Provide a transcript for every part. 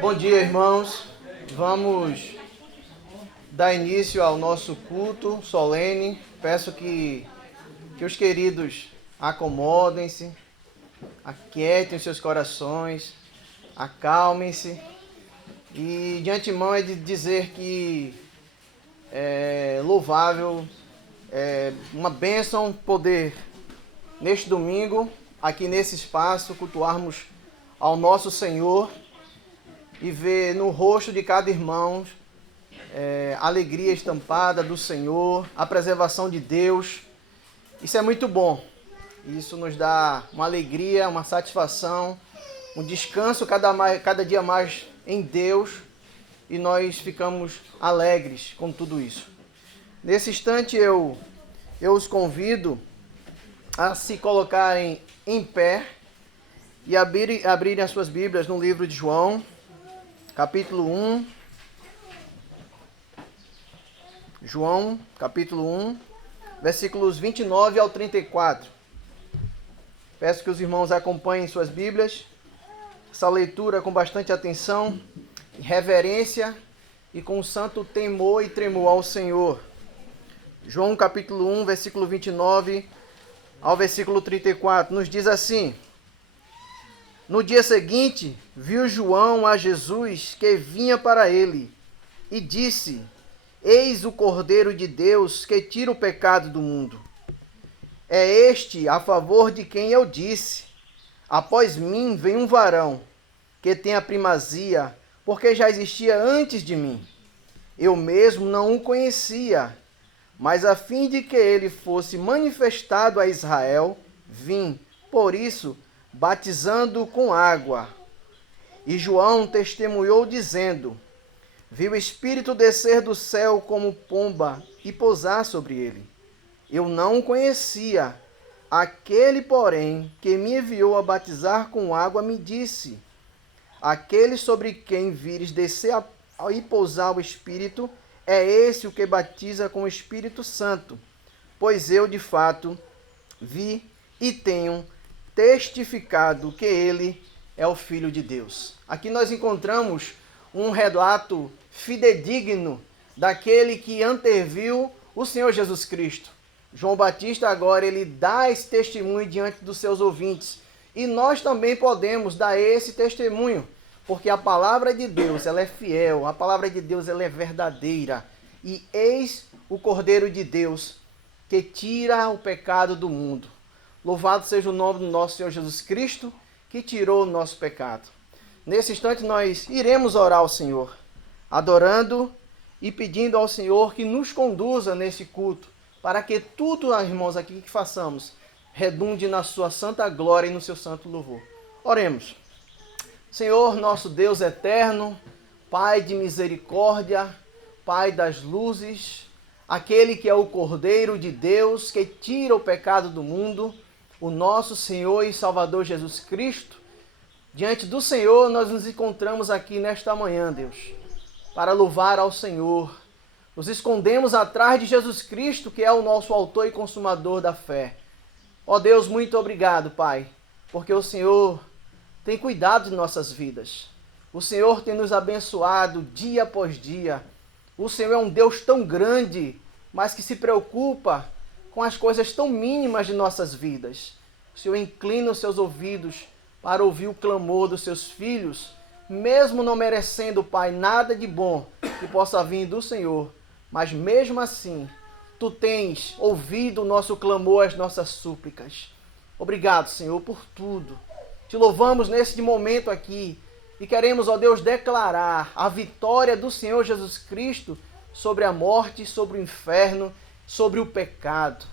Bom dia, irmãos. Vamos dar início ao nosso culto solene. Peço que os queridos acomodem-se, aquietem os seus corações, acalmem-se. E de antemão é de dizer que é louvável, é uma bênção poder, neste domingo, aqui nesse espaço, cultuarmos ao nosso Senhor e ver no rosto de cada irmão a alegria estampada do Senhor, a preservação de Deus. Isso é muito bom. Isso nos dá uma alegria, uma satisfação, um descanso cada dia mais em Deus, e nós ficamos alegres com tudo isso. Nesse instante eu os convido a se colocarem em pé e abrirem as suas Bíblias no livro de João, capítulo 1. João, capítulo 1, versículos 29 ao 34. Peço que os irmãos acompanhem suas Bíblias, essa leitura com bastante atenção, reverência e com santo temor e tremor ao Senhor. João, capítulo 1, versículo 29 ao versículo 34, nos diz assim: No dia seguinte, viu João a Jesus que vinha para ele e disse: Eis o Cordeiro de Deus que tira o pecado do mundo. É este a favor de quem eu disse: Após mim vem um varão que tem a primazia, porque já existia antes de mim. Eu mesmo não o conhecia, mas a fim de que ele fosse manifestado a Israel, vim, por isso, batizando com água. E João testemunhou dizendo: Vi o Espírito descer do céu como pomba e pousar sobre ele. Eu não o conhecia. Aquele, porém, que me enviou a batizar com água me disse: Aquele sobre quem vires descer e pousar o Espírito, é esse o que batiza com o Espírito Santo. Pois eu, de fato, vi e tenho testificado que ele é o Filho de Deus. Aqui nós encontramos um relato fidedigno daquele que anteviu o Senhor Jesus Cristo. João Batista agora ele dá esse testemunho diante dos seus ouvintes. E nós também podemos dar esse testemunho, porque a palavra de Deus ela é fiel, a palavra de Deus ela é verdadeira. E eis o Cordeiro de Deus que tira o pecado do mundo. Louvado seja o nome do nosso Senhor Jesus Cristo, que tirou o nosso pecado. Nesse instante nós iremos orar ao Senhor, adorando e pedindo ao Senhor que nos conduza nesse culto, para que tudo, irmãos, aqui que façamos, redunde na sua santa glória e no seu santo louvor. Oremos. Senhor, nosso Deus eterno, Pai de misericórdia, Pai das luzes, aquele que é o Cordeiro de Deus, que tira o pecado do mundo, o nosso Senhor e Salvador Jesus Cristo, diante do Senhor nós nos encontramos aqui nesta manhã, Deus, para louvar ao Senhor. Nos escondemos atrás de Jesus Cristo, que é o nosso autor e consumador da fé. Ó Deus, muito obrigado, Pai, porque o Senhor tem cuidado de nossas vidas. O Senhor tem nos abençoado dia após dia. O Senhor é um Deus tão grande, mas que se preocupa com as coisas tão mínimas de nossas vidas. O Senhor inclina os seus ouvidos para ouvir o clamor dos seus filhos, mesmo não merecendo, Pai, nada de bom que possa vir do Senhor. Mas mesmo assim, Tu tens ouvido o nosso clamor, as nossas súplicas. Obrigado, Senhor, por tudo. Te louvamos nesse momento aqui e queremos, ó Deus, declarar a vitória do Senhor Jesus Cristo sobre a morte, sobre o inferno, sobre o pecado.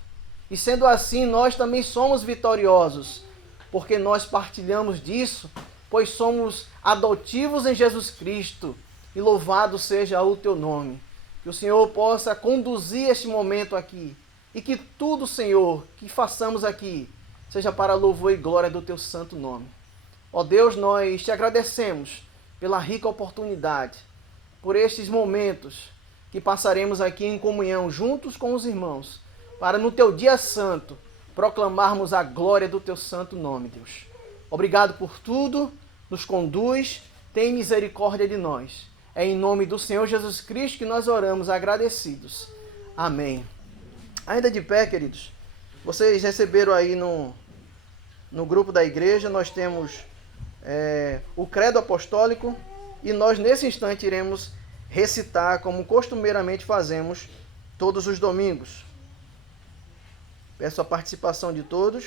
E sendo assim, nós também somos vitoriosos, porque nós partilhamos disso, pois somos adotivos em Jesus Cristo. E louvado seja o Teu nome. Que o Senhor possa conduzir este momento aqui. E que tudo, Senhor, que façamos aqui, seja para louvor e glória do Teu santo nome. Ó Deus, nós Te agradecemos pela rica oportunidade, por estes momentos que passaremos aqui em comunhão juntos com os irmãos, para no Teu dia santo proclamarmos a glória do Teu santo nome, Deus. Obrigado por tudo, nos conduz tem misericórdia de nós. É em nome do Senhor Jesus Cristo que nós oramos agradecidos. Amém. Ainda de pé, queridos, vocês receberam aí no grupo da igreja, nós temos o credo apostólico e nós nesse instante iremos recitar como costumeiramente fazemos todos os domingos. Peço a participação de todos.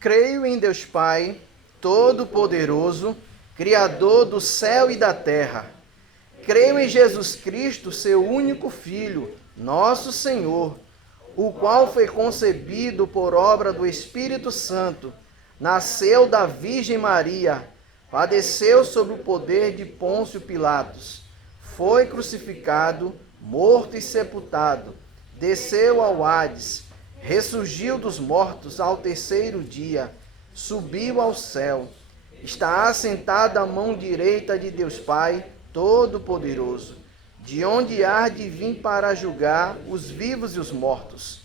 Creio em Deus Pai, Todo-Poderoso, Criador do céu e da terra. Creio em Jesus Cristo, seu único Filho, nosso Senhor, o qual foi concebido por obra do Espírito Santo, nasceu da Virgem Maria, padeceu sob o poder de Pôncio Pilatos, foi crucificado, morto e sepultado, desceu ao Hades, ressurgiu dos mortos ao terceiro dia, subiu ao céu, está assentado à mão direita de Deus Pai Todo-Poderoso, de onde há de vir para julgar os vivos e os mortos.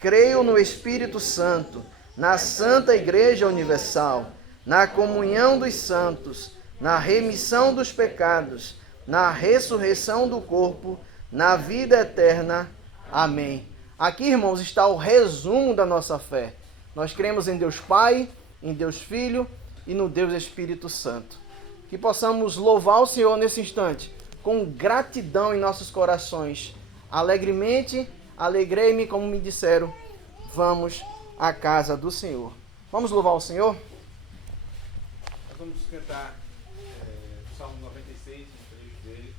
Creio no Espírito Santo, na Santa Igreja Universal, na comunhão dos santos, na remissão dos pecados, na ressurreição do corpo, na vida eterna. Amém. Aqui, irmãos, está o resumo da nossa fé. Nós cremos em Deus Pai, em Deus Filho e no Deus Espírito Santo. Que possamos louvar o Senhor nesse instante, com gratidão em nossos corações. Alegremente, alegrei-me, como me disseram, vamos à casa do Senhor. Vamos louvar o Senhor? Nós vamos cantar o Salmo 96, um trecho dele,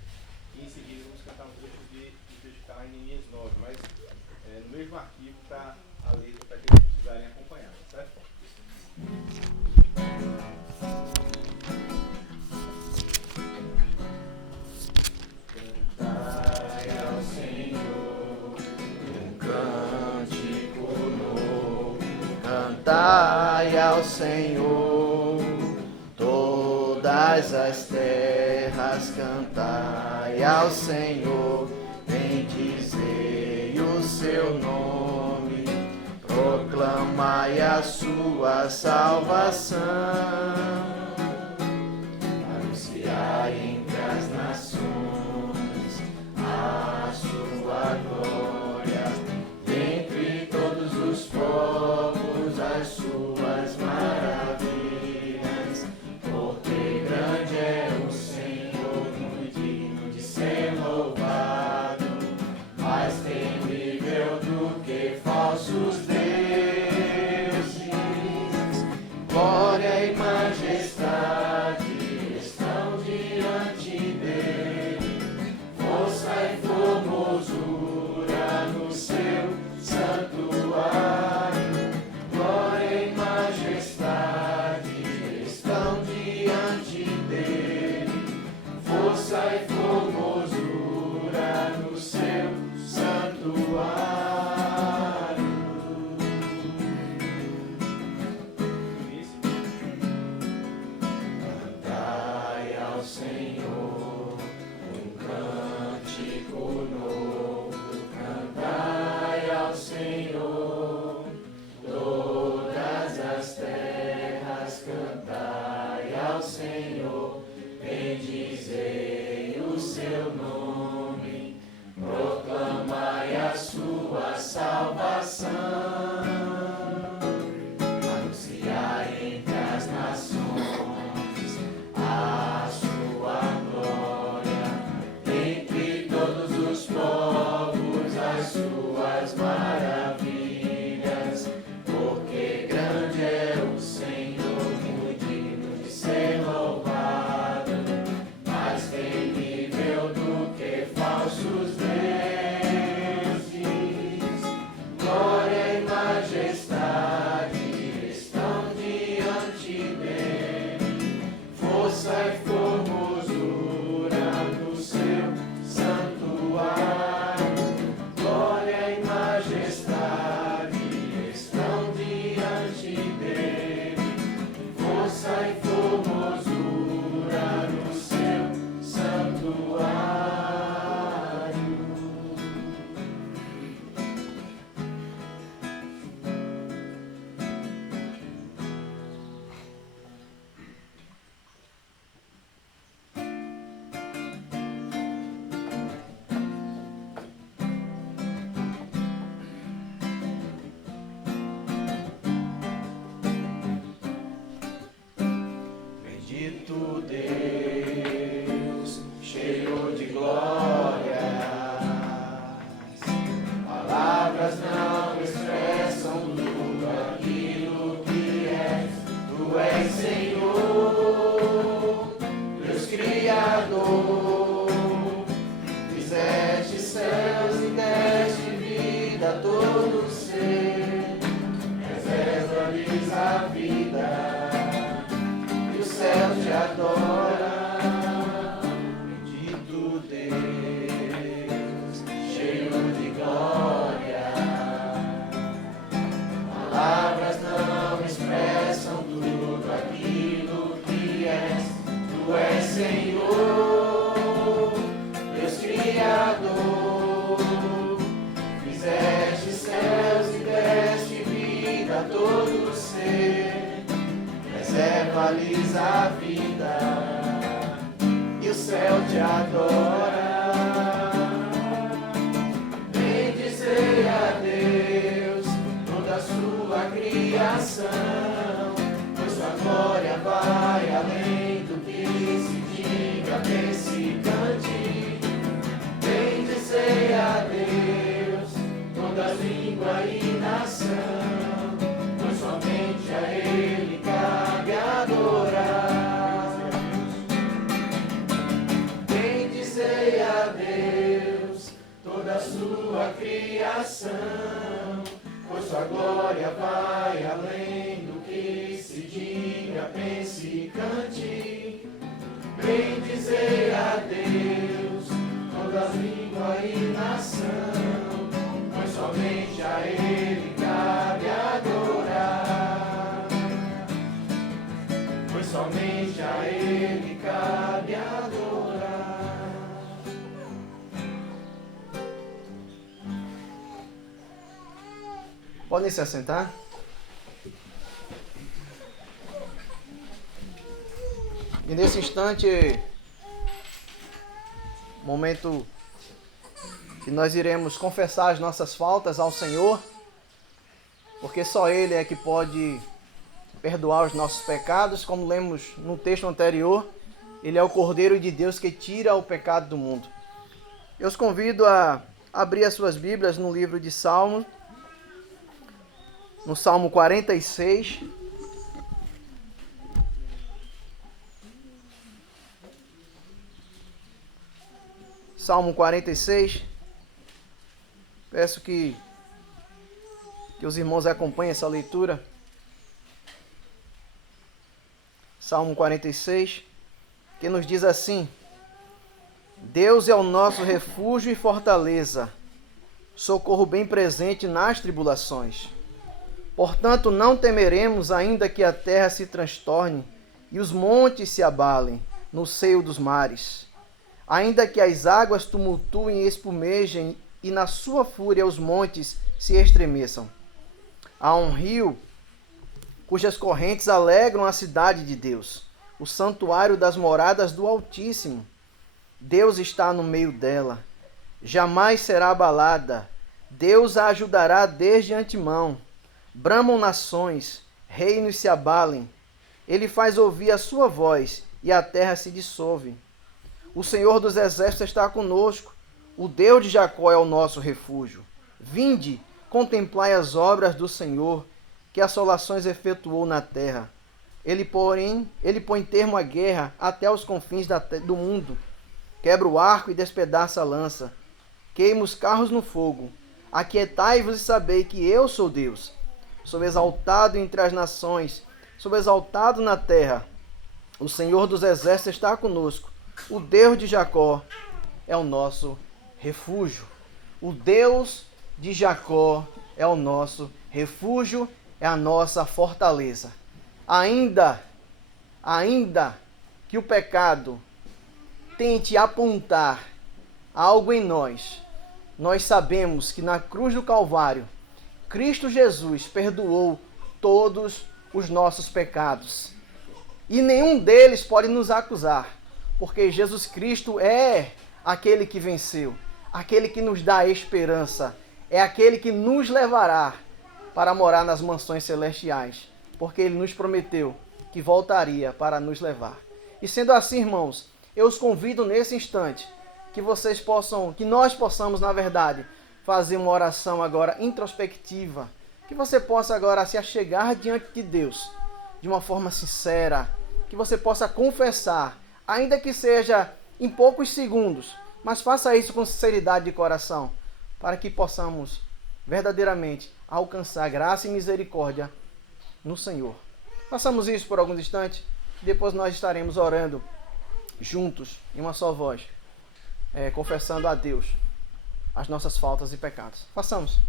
e em seguida vamos cantar um trecho que está lá em Neemias 9, mas no mesmo arquivo está a letra para que eles precisarem acompanhar, certo? Cantai ao Senhor um cântico novo, Cantai ao Senhor, todas as terras, cantai ao Senhor, bendizei o seu nome, proclamai a sua salvação, anunciai entre as nações a sua glória, dentre todos os povos as suas maravilhas, porque grande é o Senhor, muito digno de ser louvado, mais temível do que falsos deuses, glória e majestade a todo ser, reserva-lhes a vida, e o céu te adora. Bendito Deus, cheio de glória. Palavras não expressam tudo aquilo que és. Tu és Senhor, Deus Criador. Fizeste céus e deste vida a todo ser. Reserva-lhes a vida, e o céu te adora. Bendizei a Deus, toda a sua criação, pois sua glória vai além do que se diga, pense e cante. Bendizei a Deus, toda língua e nação, pois somente a Ele cabe adorar. Bendizei a Deus, toda a sua criação, pois sua glória vai além do que se diga, pense e cante. Bendizei a Deus, toda língua e nação, pois somente a Ele cabe adorar. Pois somente a Ele cabe adorar. Podem se assentar. E nesse instante, momento que nós iremos confessar as nossas faltas ao Senhor, porque só Ele é que pode perdoar os nossos pecados, como lemos no texto anterior. Ele é o Cordeiro de Deus que tira o pecado do mundo. Eu os convido a abrir as suas Bíblias no livro de Salmos, no Salmo 46. Salmo 46. Peço que os irmãos acompanhem essa leitura. Salmo 46, que nos diz assim: Deus é o nosso refúgio e fortaleza, socorro bem presente nas tribulações. Portanto, não temeremos, ainda que a terra se transtorne e os montes se abalem no seio dos mares. Ainda que as águas tumultuem e espumejem e na sua fúria os montes se estremeçam. Há um rio cujas correntes alegram a cidade de Deus, o santuário das moradas do Altíssimo. Deus está no meio dela, jamais será abalada. Deus a ajudará desde antemão. Bramam nações, reinos se abalem. Ele faz ouvir a sua voz e a terra se dissolve. O Senhor dos Exércitos está conosco. O Deus de Jacó é o nosso refúgio. Vinde, contemplai as obras do Senhor, que assolações efetuou na terra. Ele põe termo à guerra até os confins do mundo. Quebra o arco e despedaça a lança. Queima os carros no fogo. Aquietai-vos e sabei que eu sou Deus. Sou exaltado entre as nações, sou exaltado na terra. O Senhor dos Exércitos está conosco. O Deus de Jacó é o nosso refúgio. O Deus de Jacó é o nosso refúgio, é a nossa fortaleza. Ainda que o pecado tente apontar algo em nós, nós sabemos que na cruz do Calvário, Cristo Jesus perdoou todos os nossos pecados. E nenhum deles pode nos acusar, porque Jesus Cristo é aquele que venceu, aquele que nos dá esperança, é aquele que nos levará para morar nas mansões celestiais, porque Ele nos prometeu que voltaria para nos levar. E sendo assim, irmãos, eu os convido nesse instante que nós possamos, na verdade, fazer uma oração agora introspectiva, que você possa agora se achegar diante de Deus de uma forma sincera, que você possa confessar, ainda que seja em poucos segundos, mas faça isso com sinceridade de coração, para que possamos verdadeiramente alcançar graça e misericórdia no Senhor. Façamos isso por alguns instantes, depois nós estaremos orando juntos, em uma só voz, confessando a Deus as nossas faltas e pecados. Façamos.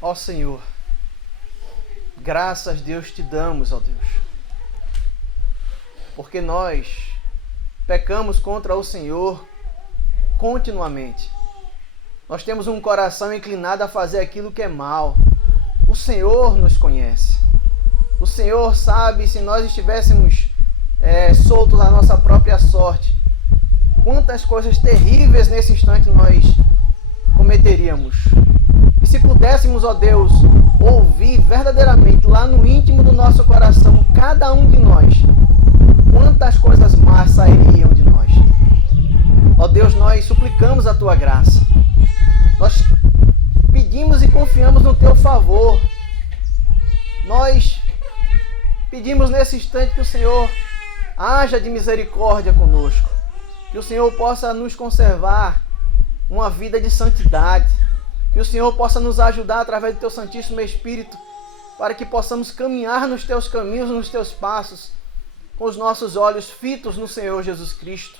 Ó Senhor, graças a Deus te damos, ó Deus, porque nós pecamos contra o Senhor continuamente. Nós temos um coração inclinado a fazer aquilo que é mal. O Senhor nos conhece. O Senhor sabe, se nós estivéssemos soltos na nossa própria sorte, quantas coisas terríveis nesse instante nós cometeríamos. E se pudéssemos, ó Deus, ouvir verdadeiramente lá no íntimo do nosso coração, cada um de nós, quantas coisas más sairiam de nós. Ó Deus, nós suplicamos a Tua graça. Nós pedimos e confiamos no Teu favor. Nós pedimos nesse instante que o Senhor haja de misericórdia conosco. Que o Senhor possa nos conservar uma vida de santidade. Que o Senhor possa nos ajudar através do Teu Santíssimo Espírito, para que possamos caminhar nos Teus caminhos, nos Teus passos, com os nossos olhos fitos no Senhor Jesus Cristo,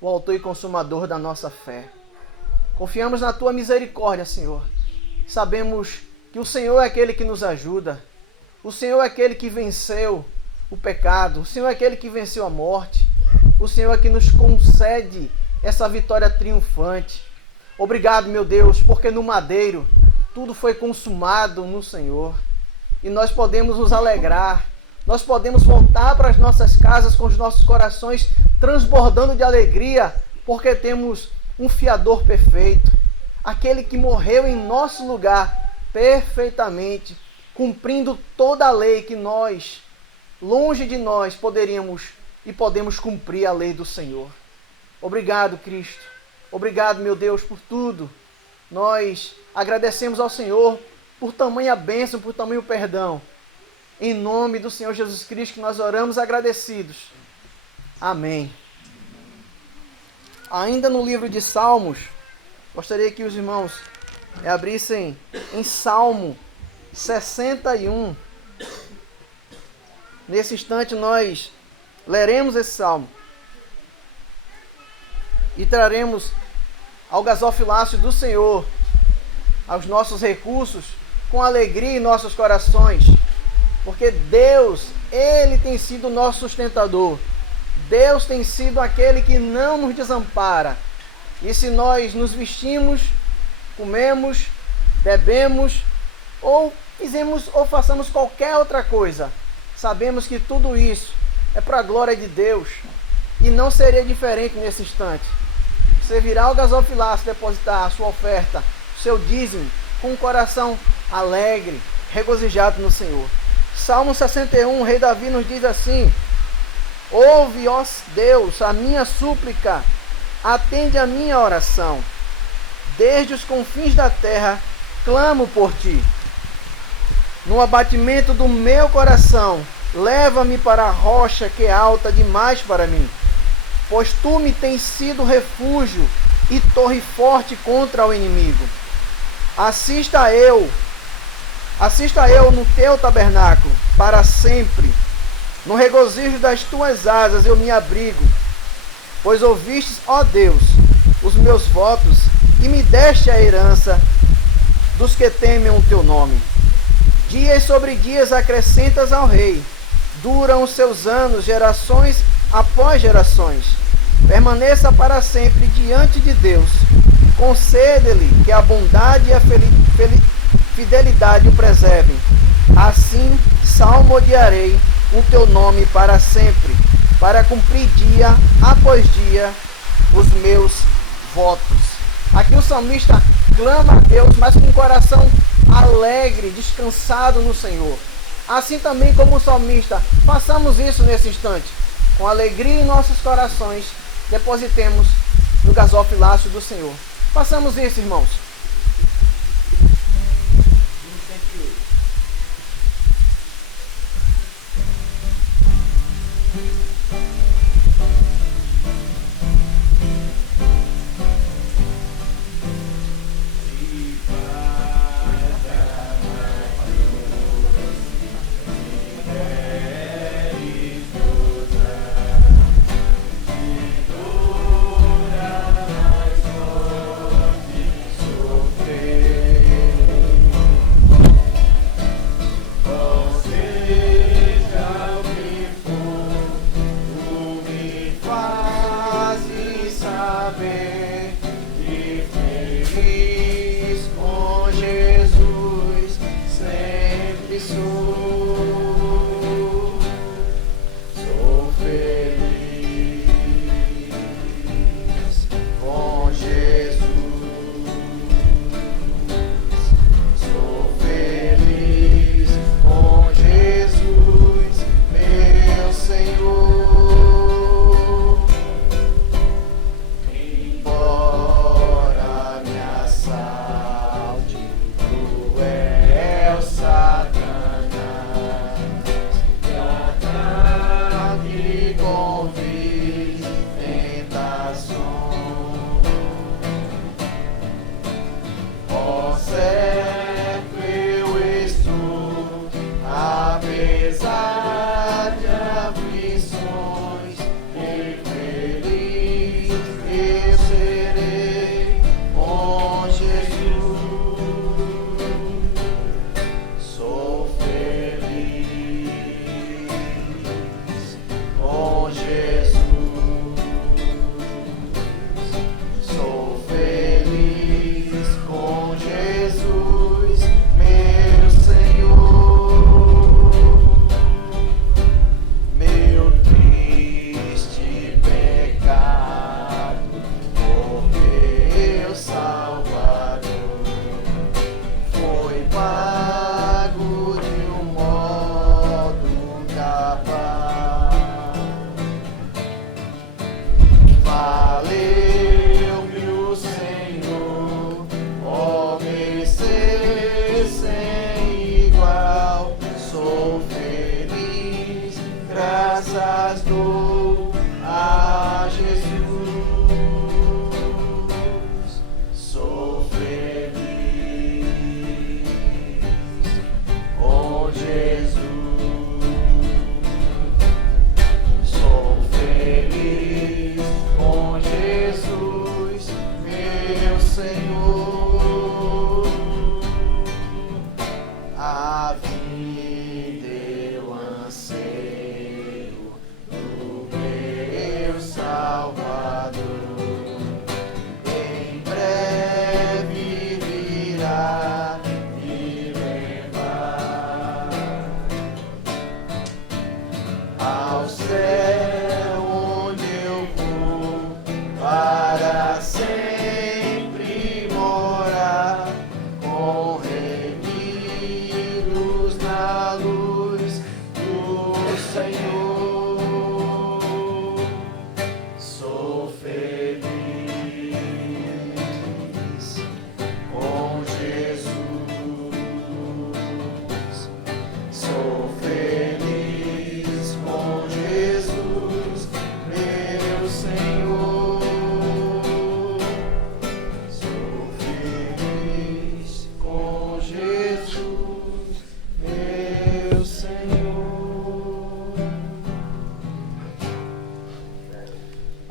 o autor e consumador da nossa fé. Confiamos na Tua misericórdia, Senhor. Sabemos que o Senhor é aquele que nos ajuda. O Senhor é aquele que venceu o pecado. O Senhor é aquele que venceu a morte. O Senhor é que nos concede essa vitória triunfante. Obrigado, meu Deus, porque no madeiro tudo foi consumado no Senhor. E nós podemos nos alegrar. Nós podemos voltar para as nossas casas com os nossos corações transbordando de alegria, porque temos um fiador perfeito. Aquele que morreu em nosso lugar perfeitamente, cumprindo toda a lei que nós, longe de nós, poderíamos e podemos cumprir a lei do Senhor. Obrigado, Cristo. Obrigado, meu Deus, por tudo. Nós agradecemos ao Senhor por tamanha bênção, por tamanho perdão. Em nome do Senhor Jesus Cristo que nós oramos agradecidos. Amém. Ainda no livro de Salmos, gostaria que os irmãos abrissem em Salmo 61. Nesse instante nós leremos esse salmo e traremos ao gasofilácio do Senhor, aos nossos recursos, com alegria em nossos corações, porque Deus, Ele tem sido o nosso sustentador. Deus tem sido aquele que não nos desampara. E se nós nos vestimos, comemos, bebemos, ou façamos qualquer outra coisa, sabemos que tudo isso é para a glória de Deus. E não seria diferente nesse instante. Você virá ao gasofilácio depositar a sua oferta, o seu dízimo, com um coração alegre, regozijado no Senhor. Salmo 61, o rei Davi nos diz assim: ouve, ó Deus, a minha súplica, atende a minha oração. Desde os confins da terra, clamo por ti. No abatimento do meu coração, leva-me para a rocha que é alta demais para mim. Pois tu me tens sido refúgio e torre forte contra o inimigo. Assista eu no teu tabernáculo para sempre. No regozijo das tuas asas eu me abrigo. Pois ouvistes, ó Deus, os meus votos e me deste a herança dos que temem o teu nome. Dias sobre dias acrescentas ao rei, duram os seus anos, gerações após gerações. Permaneça para sempre diante de Deus. Concede-lhe que a bondade e a fidelidade o preservem. Assim salmodiarei o teu nome para sempre, para cumprir dia após dia os meus votos. Aqui o salmista clama a Deus, mas com o coração alegre, descansado no Senhor. Assim também como o salmista, façamos isso nesse instante. Com alegria em nossos corações, depositemos no gasofilácio do Senhor. Façamos isso, irmãos.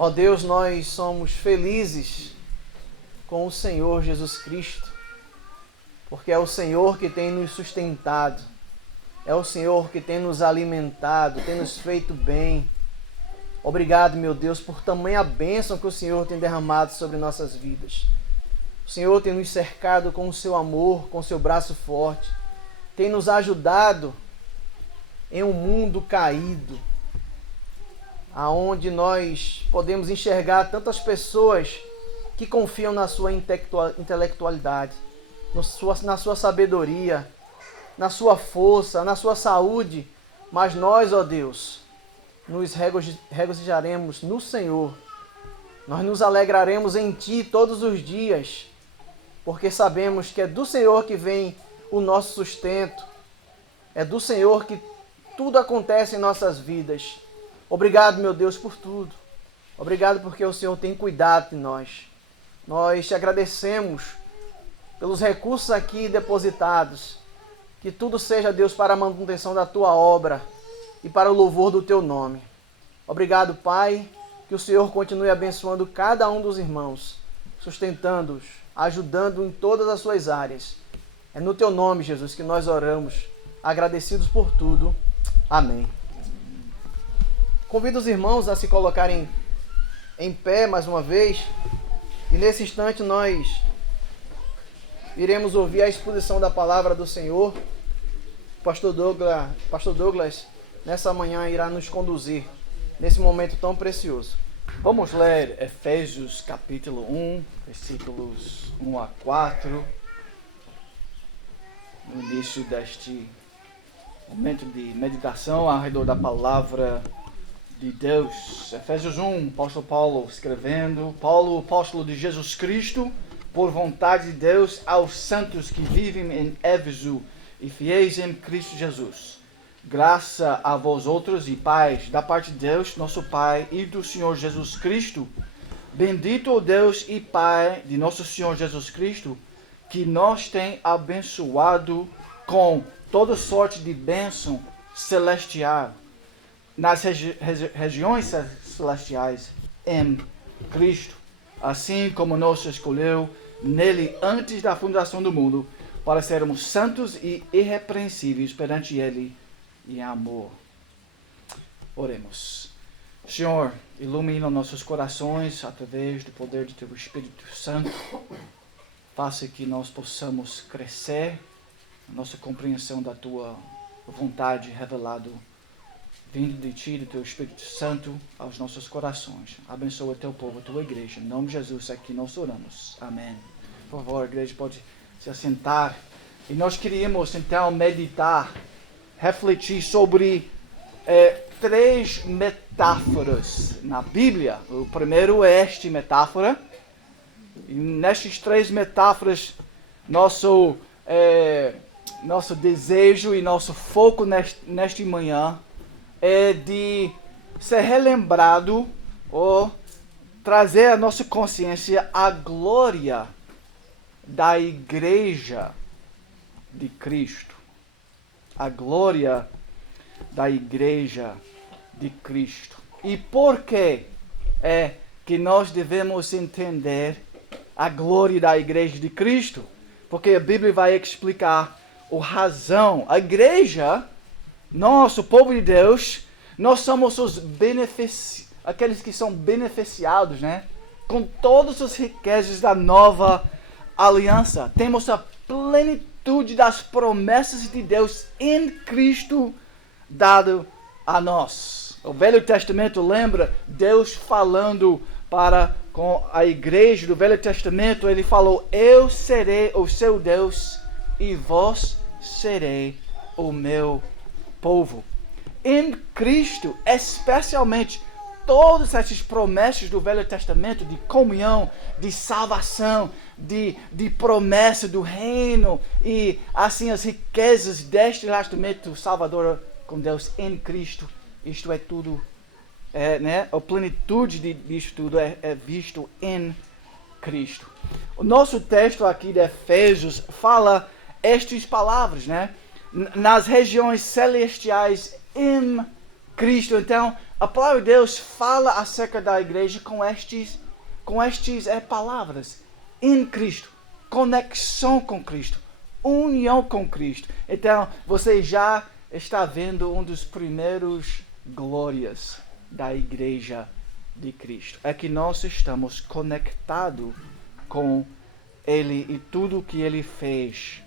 Ó Deus, nós somos felizes com o Senhor Jesus Cristo, porque é o Senhor que tem nos sustentado, é o Senhor que tem nos alimentado, tem nos feito bem. Obrigado, meu Deus, por tamanha bênção que o Senhor tem derramado sobre nossas vidas. O Senhor tem nos cercado com o seu amor, com o seu braço forte, tem nos ajudado em um mundo caído, aonde nós podemos enxergar tantas pessoas que confiam na sua intelectualidade, na sua sabedoria, na sua força, na sua saúde, mas nós, ó Deus, nos regozijaremos no Senhor. Nós nos alegraremos em Ti todos os dias, porque sabemos que é do Senhor que vem o nosso sustento, é do Senhor que tudo acontece em nossas vidas. Obrigado, meu Deus, por tudo. Obrigado porque o Senhor tem cuidado de nós. Nós te agradecemos pelos recursos aqui depositados. Que tudo seja, Deus, para a manutenção da Tua obra e para o louvor do Teu nome. Obrigado, Pai, que o Senhor continue abençoando cada um dos irmãos, sustentando-os, ajudando em todas as suas áreas. É no Teu nome, Jesus, que nós oramos, agradecidos por tudo. Amém. Convido os irmãos a se colocarem em pé mais uma vez. E nesse instante nós iremos ouvir a exposição da palavra do Senhor. Pastor Douglas, nessa manhã irá nos conduzir nesse momento tão precioso. Vamos ler Efésios capítulo 1, versículos 1 a 4. No início deste momento de meditação ao redor da palavra de Deus. Efésios 1, apóstolo Paulo escrevendo. Paulo, apóstolo de Jesus Cristo, por vontade de Deus, aos santos que vivem em Éfeso e fiéis em Cristo Jesus. Graça a vós outros e paz da parte de Deus, nosso Pai, e do Senhor Jesus Cristo. Bendito o Deus e Pai de nosso Senhor Jesus Cristo, que nos tem abençoado com toda sorte de bênção celestial nas regiões celestiais em Cristo, assim como nos escolheu nele antes da fundação do mundo, para sermos santos e irrepreensíveis perante ele em amor. Oremos. Senhor, ilumina nossos corações através do poder do Teu Espírito Santo. Faça que nós possamos crescer na nossa compreensão da Tua vontade revelada, vindo de Ti, do Teu Espírito Santo, aos nossos corações. Abençoa o Teu povo, a Tua igreja. Em nome de Jesus, aqui nós oramos. Amém. Por favor, a igreja pode se assentar. E nós queríamos, então, meditar, refletir sobre três metáforas na Bíblia. O primeiro é esta metáfora. E nestas três metáforas, nosso desejo e nosso foco nesta manhã é de ser relembrado ou trazer à nossa consciência a glória da Igreja de Cristo. A glória da Igreja de Cristo. E por que é que nós devemos entender a glória da Igreja de Cristo? Porque a Bíblia vai explicar a razão. A igreja, nós, o povo de Deus, nós somos aqueles que são beneficiados, né? Com todas as riquezas da nova aliança. Temos a plenitude das promessas de Deus em Cristo dado a nós. O Velho Testamento lembra Deus falando com a igreja do Velho Testamento. Ele falou: eu serei o seu Deus e vós serei o meu povo. Em Cristo, especialmente, todas essas promessas do Velho Testamento de comunhão, de salvação, de promessa do reino e assim as riquezas deste relacionamento salvador com Deus em Cristo, isto é tudo, a plenitude disto tudo é visto em Cristo. O nosso texto aqui de Efésios fala estas palavras, né? Nas regiões celestiais em Cristo. Então, a palavra de Deus fala acerca da igreja com estas palavras. em Cristo, conexão com Cristo, união com Cristo. Então, você já está vendo um dos primeiros glórias da igreja de Cristo. É que nós estamos conectados com Ele e tudo o que Ele fez.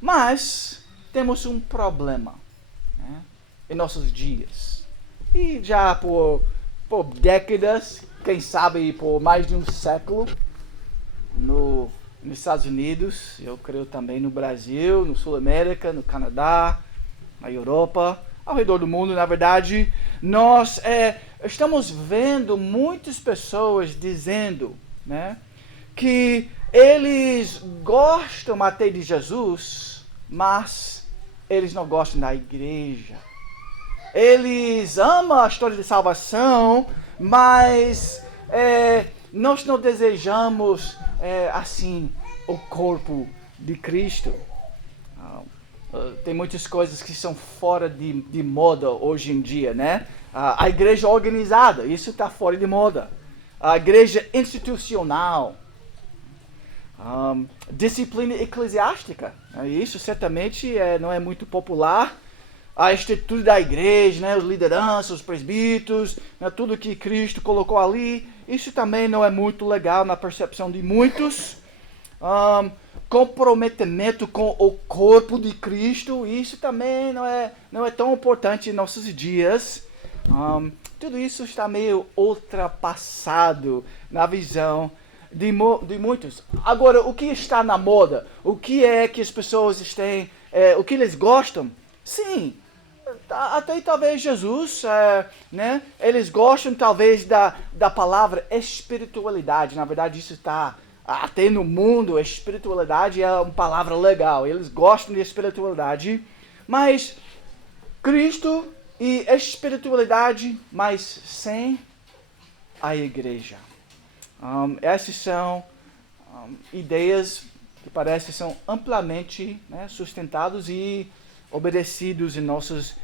Mas temos um problema, né, em nossos dias. E já por décadas, quem sabe por mais de um século, nos Estados Unidos, eu creio também no Brasil, no Sul América, no Canadá, na Europa, ao redor do mundo, na verdade, nós estamos vendo muitas pessoas dizendo, né, que eles gostam até de Jesus, mas eles não gostam da igreja. Eles amam a história de salvação, mas nós não desejamos assim o corpo de Cristo. Tem muitas coisas que são fora de moda hoje em dia, né? A igreja organizada, isso está fora de moda. A igreja institucional, disciplina eclesiástica, isso certamente não é muito popular. A estrutura da igreja, né, os lideranças, os presbíteros, né, tudo que Cristo colocou ali, isso também não é muito legal na percepção de muitos. Comprometimento com o corpo de Cristo, isso também não é tão importante em nossos dias. Tudo isso está meio ultrapassado na visão de muitos. Agora, o que está na moda? O que é que as pessoas têm? O que eles gostam? Sim, até talvez Jesus, né? Eles gostam talvez da palavra espiritualidade. Na verdade, isso está até no mundo. Espiritualidade é uma palavra legal. Eles gostam de espiritualidade, mas Cristo e espiritualidade, mas sem a igreja. Essas são ideias que parecem são amplamente, né, sustentados e obedecidos em nossos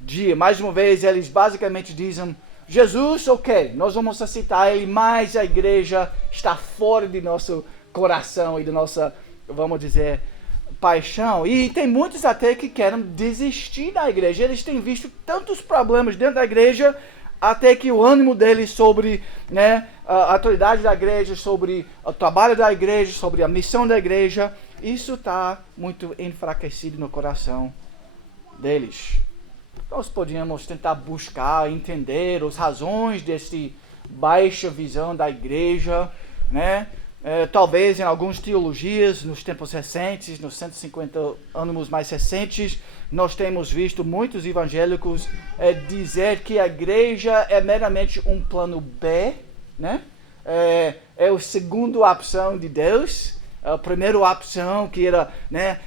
dias. Mais uma vez, eles basicamente dizem: Jesus, ok, nós vamos aceitar Ele, mas a igreja está fora de nosso coração e da nossa, vamos dizer, paixão. E tem muitos até que querem desistir da igreja. Eles têm visto tantos problemas dentro da igreja, até que o ânimo deles sobre, né, a autoridade da igreja, sobre o trabalho da igreja, sobre a missão da igreja, isso está muito enfraquecido no coração deles. Nós podíamos tentar buscar, entender as razões dessa baixa visão da igreja, né? Talvez em algumas teologias, nos tempos recentes, nos 150 anos mais recentes, nós temos visto muitos evangélicos dizer que a igreja é meramente um plano B, né? É a segunda opção de Deus. A primeira opção, que era, né,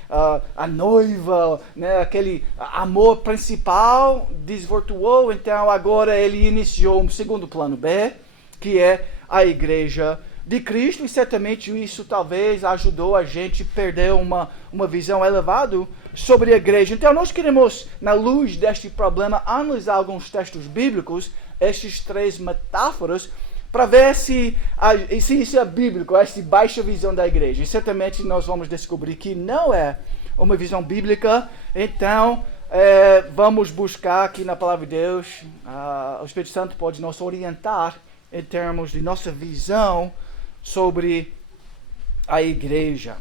a noiva, né, aquele amor principal, desvirtuou. Então agora ele iniciou um segundo plano B, que é a igreja de Cristo. E certamente isso talvez ajudou a gente a perder uma visão elevada sobre a igreja. Então nós queremos, na luz deste problema, analisar alguns textos bíblicos, estes três metáforas, para ver se isso é bíblico, essa baixa visão da igreja. E certamente nós vamos descobrir que não é uma visão bíblica. Então, vamos buscar aqui na palavra de Deus. O Espírito Santo pode nos orientar em termos de nossa visão sobre a igreja.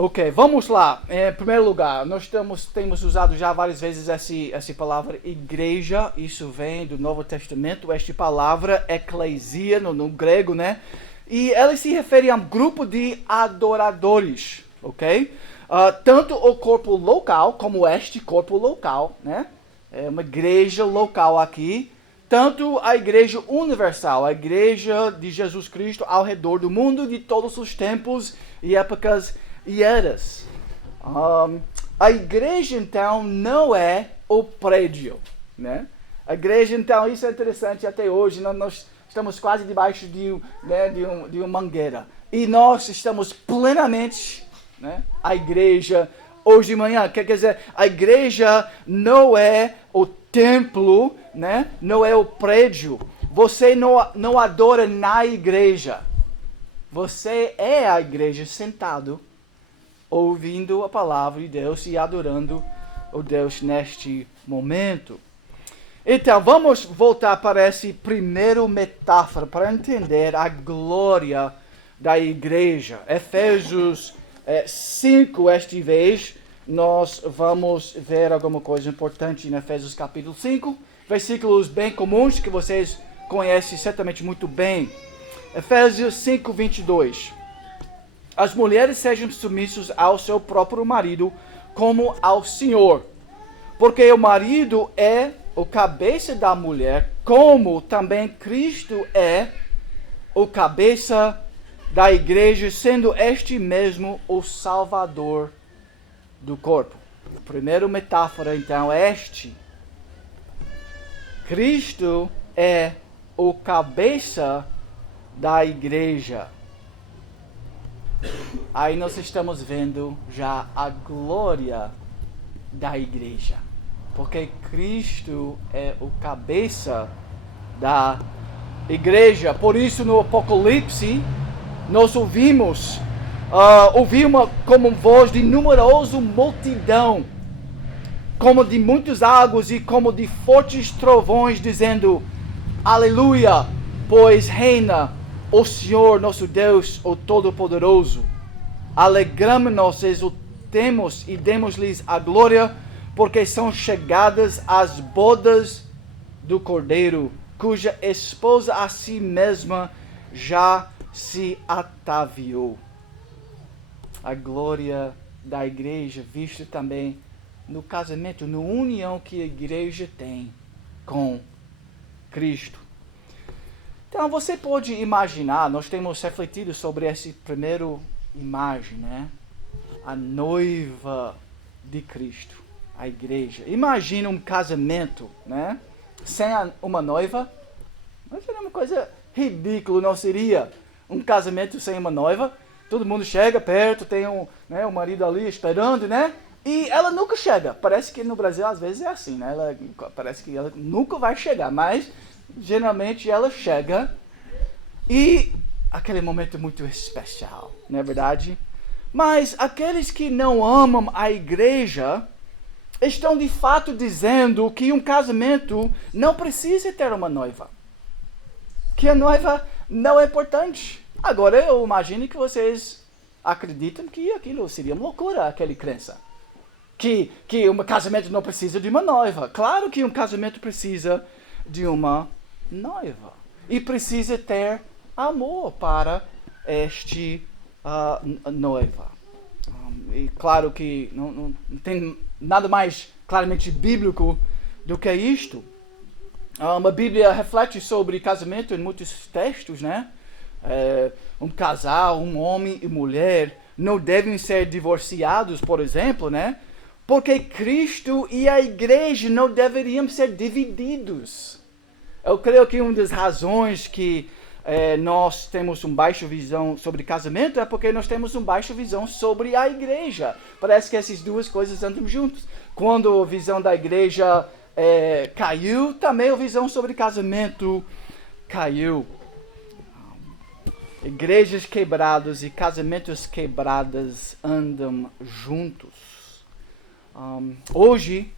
Ok, vamos lá. Em primeiro lugar, nós temos usado já várias vezes essa palavra igreja. Isso vem do Novo Testamento. Esta palavra, eclesia, no grego, né? E ela se refere a um grupo de adoradores, ok? Tanto o corpo local, como este corpo local, né? É uma igreja local aqui. Tanto a igreja universal, a igreja de Jesus Cristo ao redor do mundo, de todos os tempos e épocas e eras. A igreja, então, não é o prédio, né? A igreja, então, isso é interessante até hoje. Nós estamos quase debaixo de uma mangueira. E nós estamos plenamente, né, a igreja hoje de manhã. Quer dizer, a igreja não é o templo, né? Não é o prédio, você não adora na igreja. Você é a igreja sentado, ouvindo a palavra de Deus e adorando o Deus neste momento. Então, vamos voltar para esse primeiro metáfora para entender a glória da igreja. Efésios 5, esta vez, nós vamos ver alguma coisa importante em Efésios capítulo 5. Versículos bem comuns que vocês conhecem certamente muito bem. Efésios 5, 22. As mulheres sejam submissas ao seu próprio marido como ao Senhor. Porque o marido é o cabeça da mulher, como também Cristo é o cabeça da igreja, sendo este mesmo o Salvador do corpo. A primeira metáfora, então, é este. Cristo é o cabeça da igreja. Aí nós estamos vendo já a glória da igreja. Porque Cristo é o cabeça da igreja. Por isso no Apocalipse nós ouvimos como voz de numerosa multidão, como de muitas águas e como de fortes trovões, dizendo: Aleluia, pois reina o Senhor nosso Deus, o Todo-Poderoso. Alegramo-nos, exultemos e demos-lhes a glória, porque são chegadas as bodas do Cordeiro, cuja esposa a si mesma já se ataviou. A glória da igreja vista também no casamento, na união que a igreja tem com Cristo. Então você pode imaginar, nós temos refletido sobre essa primeira imagem, né? A noiva de Cristo, a igreja. Imagina um casamento, né? Sem uma noiva. Mas seria uma coisa ridícula, não seria? Um casamento sem uma noiva. Todo mundo chega perto, tem um marido ali esperando, né? E ela nunca chega. Parece que no Brasil às vezes é assim, né? Parece que ela nunca vai chegar, mas geralmente ela chega e aquele momento é muito especial, não é verdade? Mas aqueles que não amam a igreja estão de fato dizendo que um casamento não precisa ter uma noiva. Que a noiva não é importante. Agora eu imagino que vocês acreditam que aquilo seria uma loucura, aquela crença. Que um casamento não precisa de uma noiva. Claro que um casamento precisa de uma noiva. E precisa ter amor para este noiva. E claro que não tem nada mais claramente bíblico do que isto. A Bíblia reflete sobre casamento em muitos textos, né? Um casal, um homem e mulher não devem ser divorciados, por exemplo, né? Porque Cristo e a igreja não deveriam ser divididos. Eu creio que uma das razões que nós temos uma baixa visão sobre casamento é porque nós temos uma baixa visão sobre a igreja. Parece que essas duas coisas andam juntas. Quando a visão da igreja caiu, também a visão sobre casamento caiu. Igrejas quebradas e casamentos quebrados andam juntos. Hoje,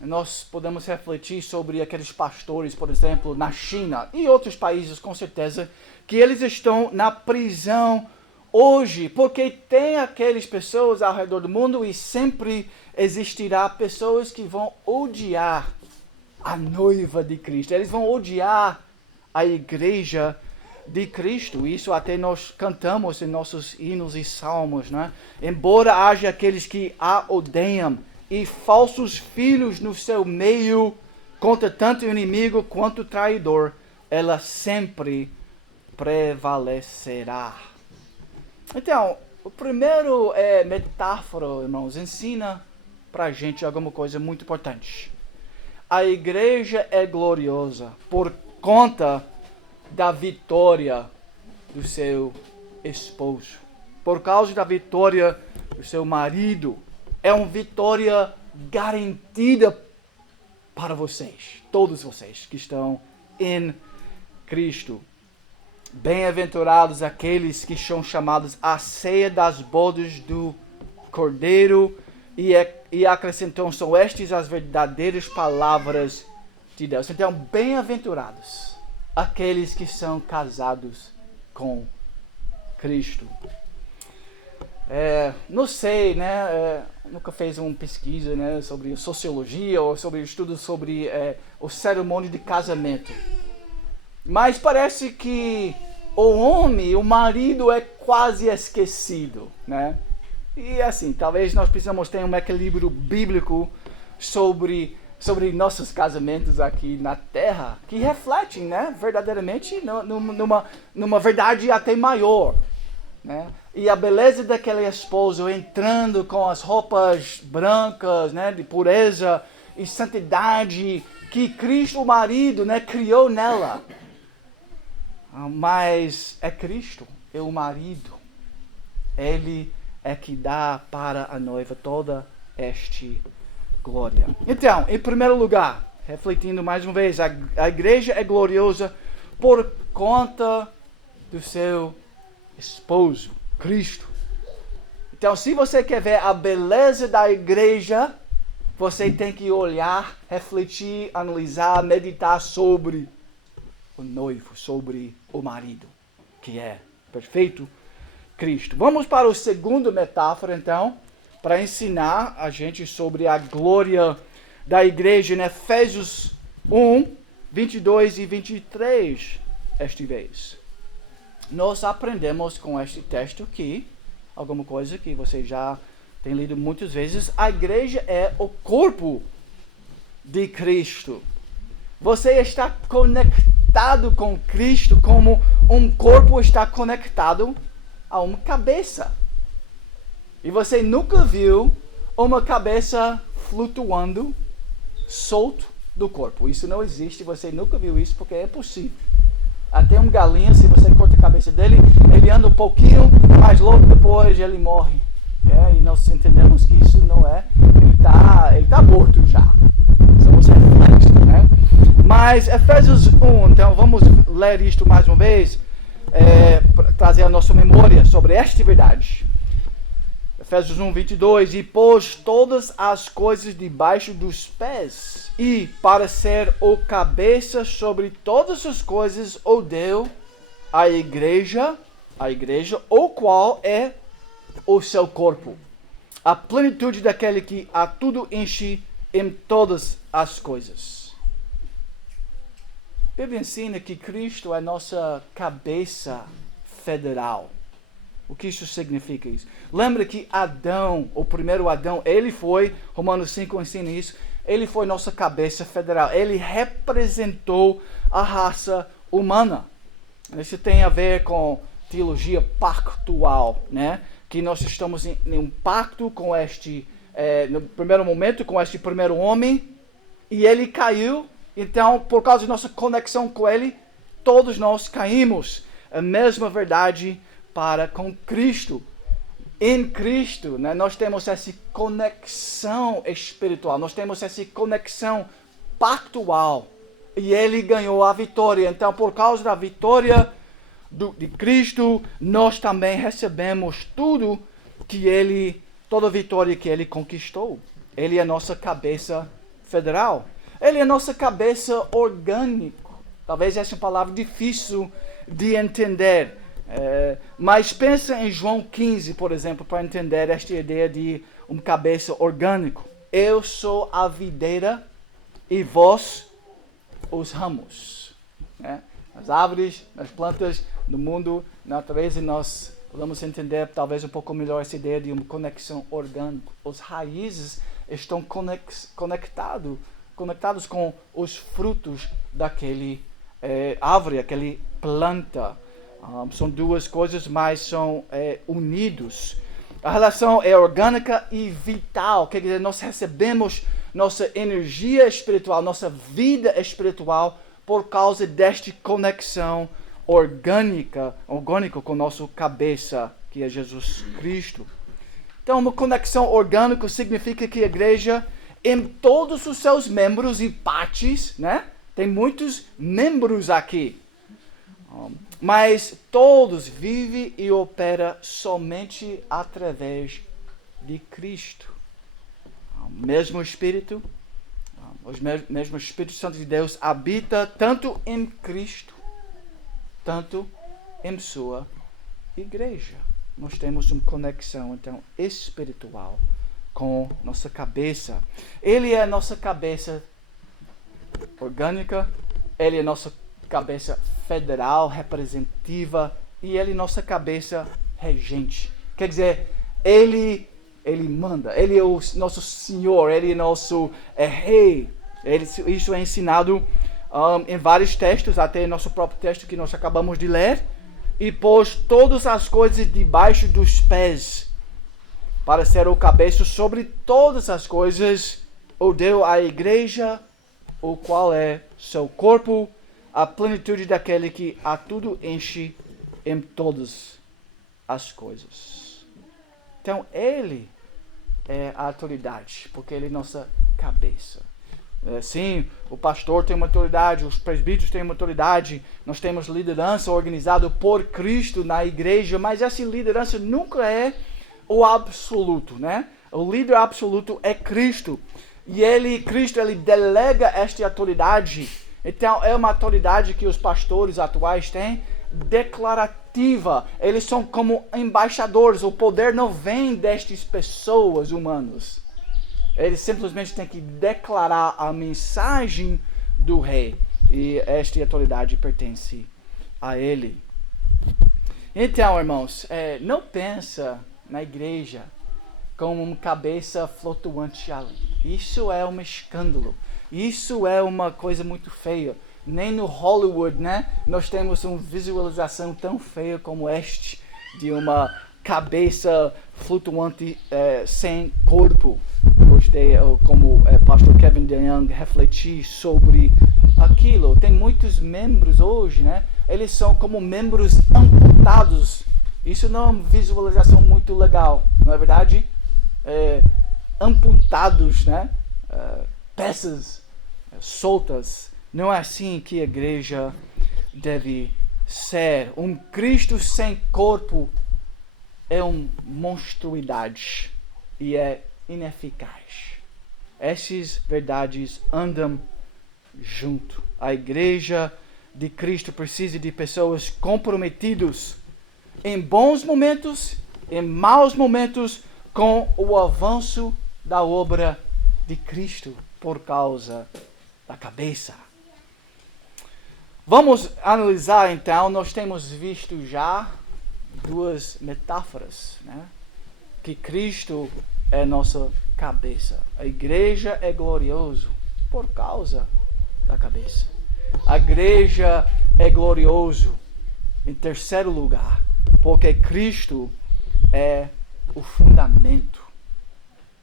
nós podemos refletir sobre aqueles pastores, por exemplo, na China e outros países, com certeza, que eles estão na prisão hoje, porque tem aquelas pessoas ao redor do mundo e sempre existirá pessoas que vão odiar a noiva de Cristo. Eles vão odiar a igreja de Cristo. Isso até nós cantamos em nossos hinos e salmos, né? Embora haja aqueles que a odeiam e falsos filhos no seu meio, contra tanto inimigo quanto traidor, ela sempre prevalecerá. Então, o primeiro metáfora, irmãos, ensina pra gente alguma coisa muito importante. A igreja é gloriosa por conta da vitória do seu esposo. Por causa da vitória do seu marido. É uma vitória garantida para vocês. Todos vocês que estão em Cristo. Bem-aventurados aqueles que são chamados à ceia das bodas do Cordeiro. E acrescentou, são estas as verdadeiras palavras de Deus. Então, bem-aventurados aqueles que são casados com Cristo. Não sei, né? Nunca fez uma pesquisa, né, sobre sociologia ou sobre estudos sobre o cerimônia de casamento. Mas parece que o homem, o marido, é quase esquecido, né? E assim, talvez nós precisamos ter um equilíbrio bíblico sobre nossos casamentos aqui na Terra, que refletem, né, verdadeiramente numa verdade até maior, né? E a beleza daquele esposo entrando com as roupas brancas, né, de pureza e santidade que Cristo, o marido, né, criou nela. Mas é Cristo, é o marido. Ele é que dá para a noiva toda esta glória. Então, em primeiro lugar, refletindo mais uma vez, a igreja é gloriosa por conta do seu esposo, Cristo. Então, se você quer ver a beleza da igreja, você tem que olhar, refletir, analisar, meditar sobre o noivo, sobre o marido, que é perfeito Cristo. Vamos para o segundo metáfora, então, para ensinar a gente sobre a glória da igreja em Efésios 1, 22 e 23, esta vez. Nós aprendemos com este texto que, alguma coisa que você já tem lido muitas vezes, a igreja é o corpo de Cristo. Você está conectado com Cristo como um corpo está conectado a uma cabeça. E você nunca viu uma cabeça flutuando solto do corpo. Isso não existe, você nunca viu isso porque é impossível. Até um galinha, se você corta a cabeça dele, ele anda um pouquinho, mas logo depois ele morre. E nós entendemos que isso não é, ele tá morto já. Somos reflexos, né? Mas Efésios 1, então vamos ler isto mais uma vez, para trazer a nossa memória sobre esta verdade. Efésios 1, 22, e pôs todas as coisas debaixo dos pés, e para ser o cabeça sobre todas as coisas, o deu à igreja, o qual é o seu corpo, a plenitude daquele que a tudo enche em todas as coisas. A Bíblia ensina que Cristo é nossa cabeça federal. O que isso significa isso? Lembra que Adão, o primeiro Adão, ele foi, Romanos 5 ensina isso, ele foi nossa cabeça federal. Ele representou a raça humana. Isso tem a ver com teologia pactual, né? Que nós estamos em um pacto com no primeiro momento, com este primeiro homem, e ele caiu. Então, por causa de nossa conexão com ele, todos nós caímos. A mesma verdade para com Cristo. Em Cristo, né, nós temos essa conexão espiritual, nós temos essa conexão pactual. E ele ganhou a vitória. Então, por causa da vitória de Cristo, nós também recebemos tudo toda a vitória que ele conquistou. Ele é a nossa cabeça federal. Ele é a nossa cabeça orgânico. Talvez essa é uma palavra difícil de entender. Mas pensa em João 15, por exemplo, para entender esta ideia de uma cabeça orgânico. Eu sou a videira e vós os ramos. As árvores, as plantas do mundo, na natureza, nós podemos entender talvez um pouco melhor essa ideia de uma conexão orgânica. As raízes estão conectados com os frutos daquele árvore, aquele planta. São duas coisas, mas são unidos. A relação é orgânica e vital. Quer dizer, nós recebemos nossa energia espiritual, nossa vida espiritual por causa desta conexão orgânica com nossa cabeça, que é Jesus Cristo. Então, uma conexão orgânica significa que a igreja, em todos os seus membros e partes, né? Tem muitos membros aqui. Mas todos vivem e operam somente através de Cristo. O mesmo Espírito, o mesmo Espírito Santo de Deus habita tanto em Cristo, tanto em sua igreja. Nós temos uma conexão, então, espiritual com nossa cabeça. Ele é nossa cabeça orgânica, ele é nossa cabeça federal, representativa, e ele é nossa cabeça regente. Quer dizer, ele manda, ele é o nosso Senhor, ele é nosso rei. Isso é ensinado em vários textos, até nosso próprio texto que nós acabamos de ler. E pôs todas as coisas debaixo dos pés, para ser o cabeça sobre todas as coisas, o deu à igreja, o qual é seu corpo, a plenitude daquele que a tudo enche em todas as coisas. Então, ele é a autoridade, porque ele é nossa cabeça. Sim, o pastor tem uma autoridade, os presbíteros têm uma autoridade, nós temos liderança organizada por Cristo na igreja, mas essa liderança nunca é o absoluto, né? O líder absoluto é Cristo. E Cristo, ele delega esta autoridade. Então, é uma autoridade que os pastores atuais têm, declarativa. Eles são como embaixadores. O poder não vem destas pessoas humanas. Eles simplesmente têm que declarar a mensagem do rei. E esta autoridade pertence a ele. Então, irmãos, não pensa na igreja como uma cabeça flutuante ali. Isso é um escândalo. Isso é uma coisa muito feia. Nem no Hollywood, né? Nós temos uma visualização tão feia como este, de uma cabeça flutuante sem corpo. Gostei como pastor Kevin DeYoung refletir sobre aquilo. Tem muitos membros hoje, né? Eles são como membros amputados. Isso não é uma visualização muito legal, não é verdade? Amputados, né? Peças soltas. Não é assim que a igreja deve ser. Um Cristo sem corpo é uma monstruidade e é ineficaz. Essas verdades andam junto. A igreja de Cristo precisa de pessoas comprometidas em bons momentos, em maus momentos, com o avanço da obra de Cristo por causa da cabeça. Vamos analisar então, nós temos visto já duas metáforas, né? Que Cristo é nossa cabeça. A igreja é glorioso por causa da cabeça. A igreja é glorioso em terceiro lugar, porque Cristo é o fundamento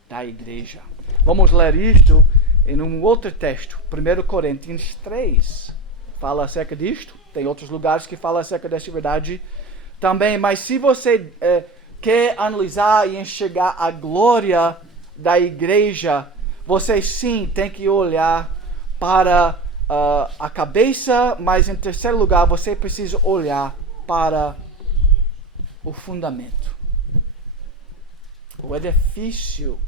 da igreja. Vamos ler isto em um outro texto, 1 Coríntios 3. Fala acerca disto. Tem outros lugares que falam acerca dessa verdade também. Mas se você quer analisar e enxergar a glória da igreja, você sim tem que olhar para a cabeça, mas em terceiro lugar você precisa olhar para o fundamento. O edifício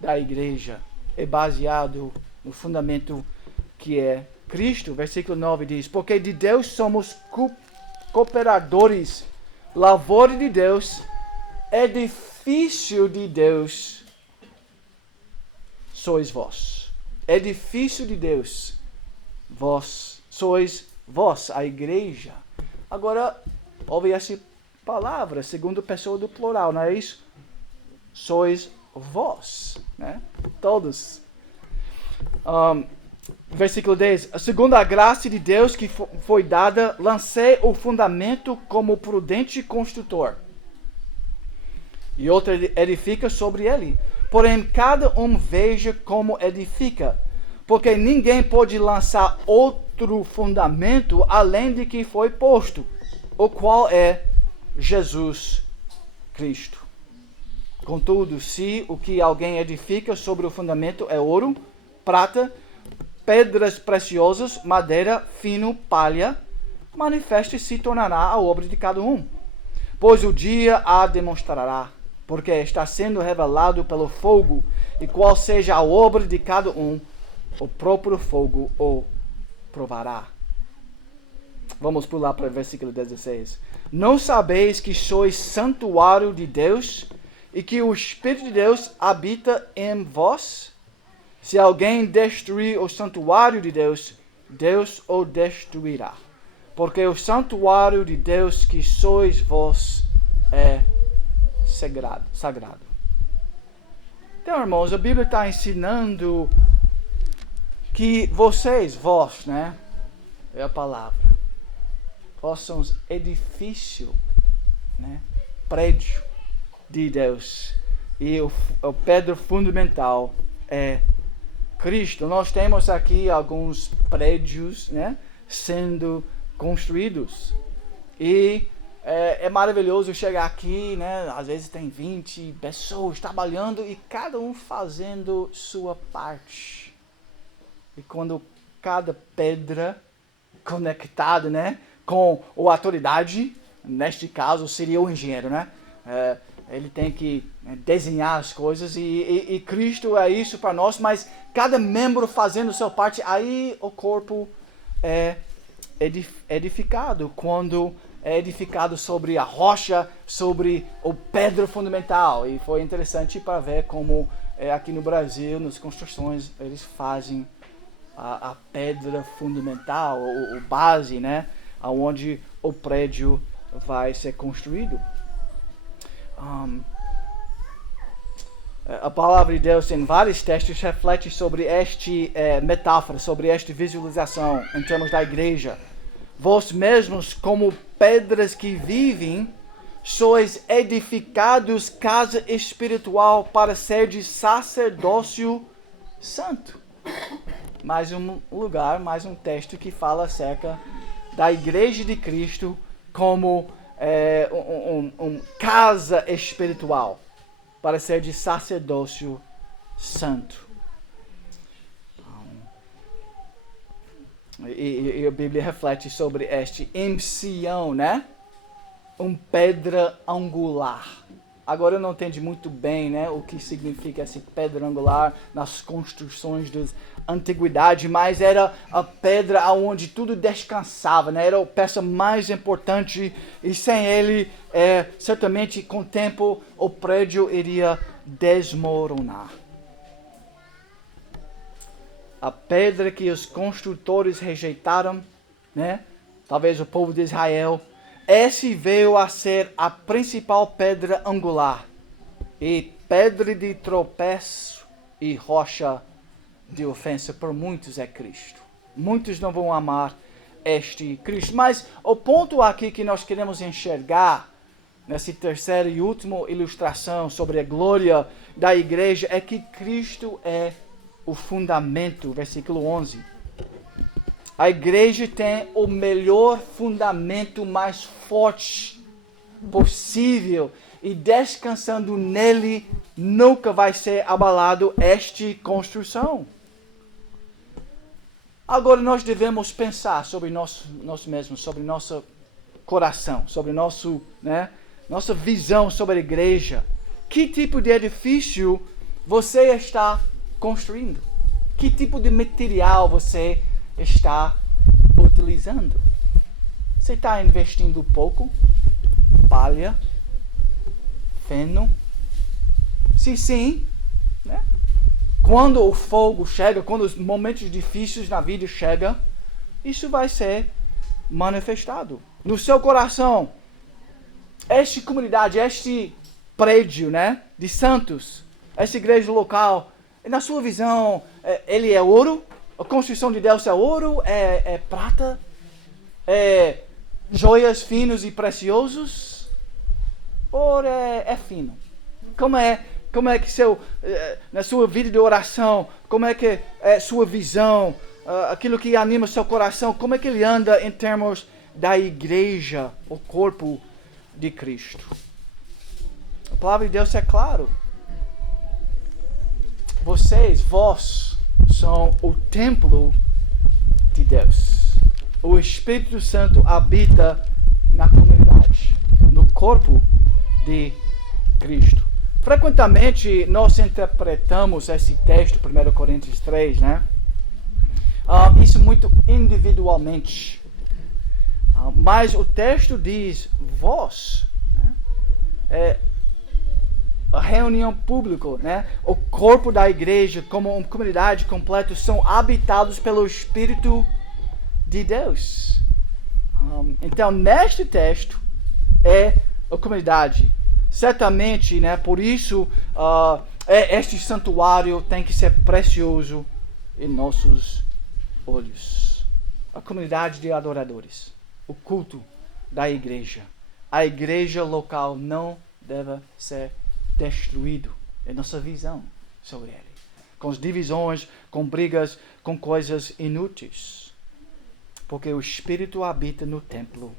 da igreja é baseado no fundamento que é Cristo. Versículo 9 diz: porque de Deus somos cooperadores, lavoura de Deus, edifício de Deus sois vós. Edifício de Deus, sois vós, a igreja. Agora, ouve essa palavra, segunda pessoa do plural, não é isso? Sois vós, né? Todos. Versículo 10. Segundo a graça de Deus que foi dada, lancei o fundamento como prudente construtor. E outro edifica sobre ele. Porém, cada um veja como edifica. Porque ninguém pode lançar outro fundamento além de que foi posto, o qual é Jesus Cristo. Contudo, se o que alguém edifica sobre o fundamento é ouro, prata, pedras preciosas, madeira, fino, palha, manifesta e se tornará a obra de cada um. Pois o dia a demonstrará, porque está sendo revelado pelo fogo, e qual seja a obra de cada um, o próprio fogo o provará. Vamos pular para o versículo 16. Não sabeis que sois santuário de Deus e que o Espírito de Deus habita em vós? Se alguém destruir o santuário de Deus, Deus o destruirá. Porque o santuário de Deus que sois vós é sagrado. Então, irmãos, a Bíblia está ensinando que vós, né? É a palavra. Vós somos edifício, né? Prédio de Deus. E o pedra fundamental é Cristo. Nós temos aqui alguns prédios, né? Sendo construídos. E é maravilhoso chegar aqui, né? Às vezes tem 20 pessoas trabalhando e cada um fazendo sua parte. E quando cada pedra conectada, né, com a autoridade, neste caso seria o engenheiro, né? Ele tem que desenhar as coisas e Cristo é isso para nós, mas cada membro fazendo sua parte, aí o corpo é edificado. Quando é edificado sobre a rocha, sobre o pedra fundamental. E foi interessante para ver como aqui no Brasil, nas construções, eles fazem a pedra fundamental, o base, né? Onde o prédio vai ser construído. A palavra de Deus em vários textos reflete sobre esta metáfora, sobre esta visualização em termos da igreja. Vós mesmos, como pedras que vivem, sois edificados casa espiritual para ser de sacerdócio santo. Mais um lugar, mais um texto que fala acerca da igreja de Cristo como casa espiritual para ser de sacerdócio santo. E a Bíblia reflete sobre este em Sião, né? Pedra angular. Agora eu não entendi muito bem, né, o que significa esse pedra angular nas construções da antiguidade, mas era a pedra onde tudo descansava, né? Era a peça mais importante e sem ele, certamente com o tempo, o prédio iria desmoronar. A pedra que os construtores rejeitaram, né? Talvez o povo de Israel, esse veio a ser a principal pedra angular e pedra de tropeço e rocha de ofensa por muitos é Cristo. Muitos não vão amar este Cristo. Mas o ponto aqui que nós queremos enxergar nessa terceira e última ilustração sobre a glória da igreja é que Cristo é o fundamento, versículo 11. A igreja tem o melhor fundamento mais forte possível e descansando nele nunca vai ser abalado esta construção. Agora nós devemos pensar sobre nós mesmos, sobre nosso coração, sobre nossa visão sobre a igreja. Que tipo de edifício você está construindo? Que tipo de material você está utilizando? Você está investindo pouco? Palha? Feno? Se sim, né? Quando o fogo chega, quando os momentos difíceis na vida chegam, isso vai ser manifestado. No seu coração, esta comunidade, este prédio, né, de santos, esta igreja local, na sua visão, ele é ouro? A construção de Deus é ouro? É prata? É joias finos e preciosos? Ou é fino? Como é que na sua vida de oração, como é que é sua visão, aquilo que anima seu coração, como é que ele anda em termos da igreja, o corpo de Cristo? A palavra de Deus é claro. Vós são o templo de Deus. o Espírito Santo habita na comunidade, no corpo de Cristo. Frequentemente nós interpretamos esse texto, 1 Coríntios 3, né? Isso muito individualmente. Mas o texto diz, vós, né? A reunião pública, né? O corpo da igreja como uma comunidade completa são habitados pelo Espírito de Deus. Então, neste texto é a comunidade. Certamente, né? Por isso, este santuário tem que ser precioso em nossos olhos. A comunidade de adoradores, o culto da igreja. A igreja local não deve ser destruído. É nossa visão sobre ele. Com as divisões, com brigas, com coisas inúteis. Porque o Espírito habita no templo.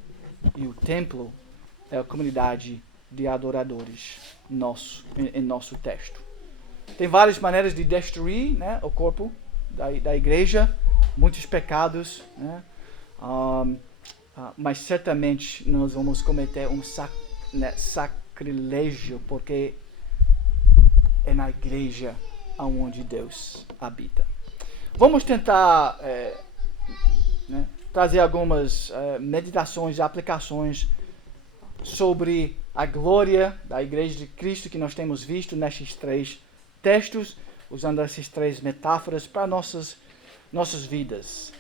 E o templo é a comunidade de adoradores em nosso texto. Tem várias maneiras de destruir, né, o corpo da igreja. Muitos pecados, né? Mas certamente nós vamos cometer um sacrilégio, porque é na igreja onde Deus habita. Vamos tentar né, trazer algumas meditações e aplicações sobre a glória da Igreja de Cristo que nós temos visto nestes 3 textos, usando essas 3 metáforas para nossas vidas.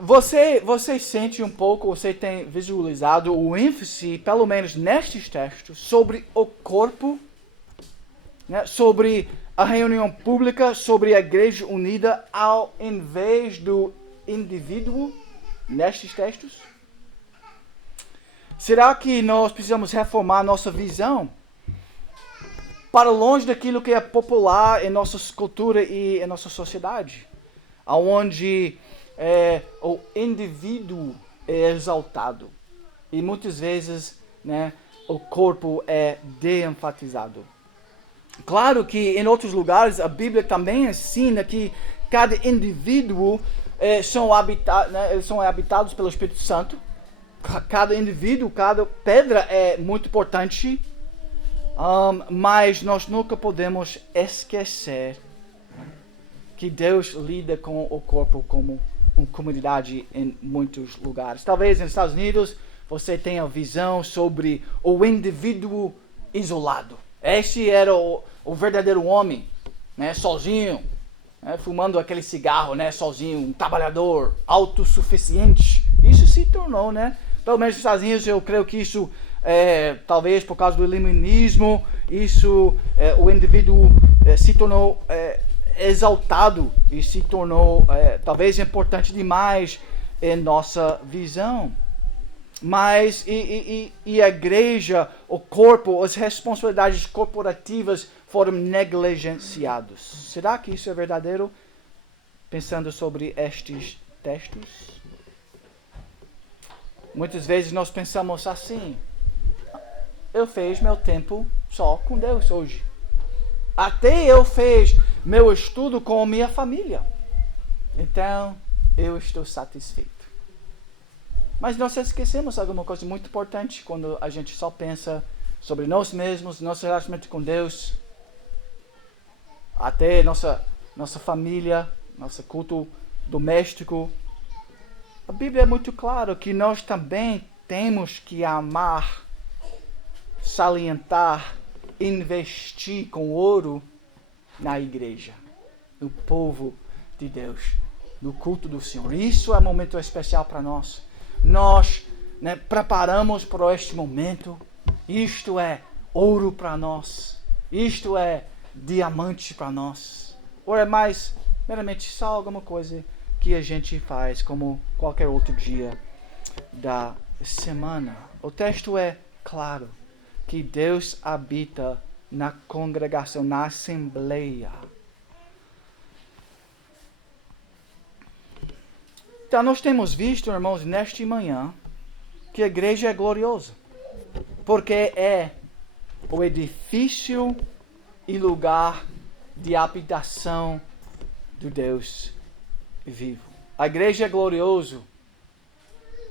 Você sente um pouco, você tem visualizado o ênfase, pelo menos nestes textos, sobre o corpo, né, sobre a reunião pública, sobre a igreja unida, ao invés do indivíduo nestes textos? Será que nós precisamos reformar nossa visão para longe daquilo que é popular em nossa cultura e em nossa sociedade, onde o indivíduo é exaltado e muitas vezes, né, o corpo é de-enfatizado? Claro que em outros lugares a Bíblia também ensina que cada indivíduo são habitados pelo Espírito Santo. Cada indivíduo, cada pedra é muito importante, mas nós nunca podemos esquecer que Deus lida com o corpo como uma comunidade em muitos lugares. Talvez nos Estados Unidos você tenha visão sobre o indivíduo isolado. Este era o verdadeiro homem, né, sozinho, né, fumando aquele cigarro, né, sozinho, um trabalhador autossuficiente. Isso se tornou, né? Pelo menos nos Estados Unidos, eu creio que isso, talvez por causa do iluminismo, o indivíduo se tornou exaltado e se tornou talvez importante demais em nossa visão. Mas a igreja, o corpo, as responsabilidades corporativas foram negligenciados. Será que isso é verdadeiro? Pensando sobre estes textos. Muitas vezes nós pensamos assim: eu fiz meu tempo só com Deus hoje. Até eu fiz meu estudo com a minha família. Então, eu estou satisfeito. Mas nós esquecemos alguma coisa muito importante quando a gente só pensa sobre nós mesmos, nosso relacionamento com Deus, até nossa família, nosso culto doméstico. A Bíblia é muito clara que nós também temos que amar, salientar, investir com ouro na igreja, no povo de Deus, no culto do Senhor. Isso é um momento especial para nós. Nós, né, preparamos para este momento. Isto é ouro para nós. Isto é diamante para nós. Ou é mais meramente só alguma coisa que a gente faz como qualquer outro dia da semana. O texto é claro que Deus habita na congregação, na assembleia. Então, nós temos visto, irmãos, nesta manhã, que a igreja é gloriosa, porque é o edifício e lugar de habitação do Deus vivo. A igreja é glorioso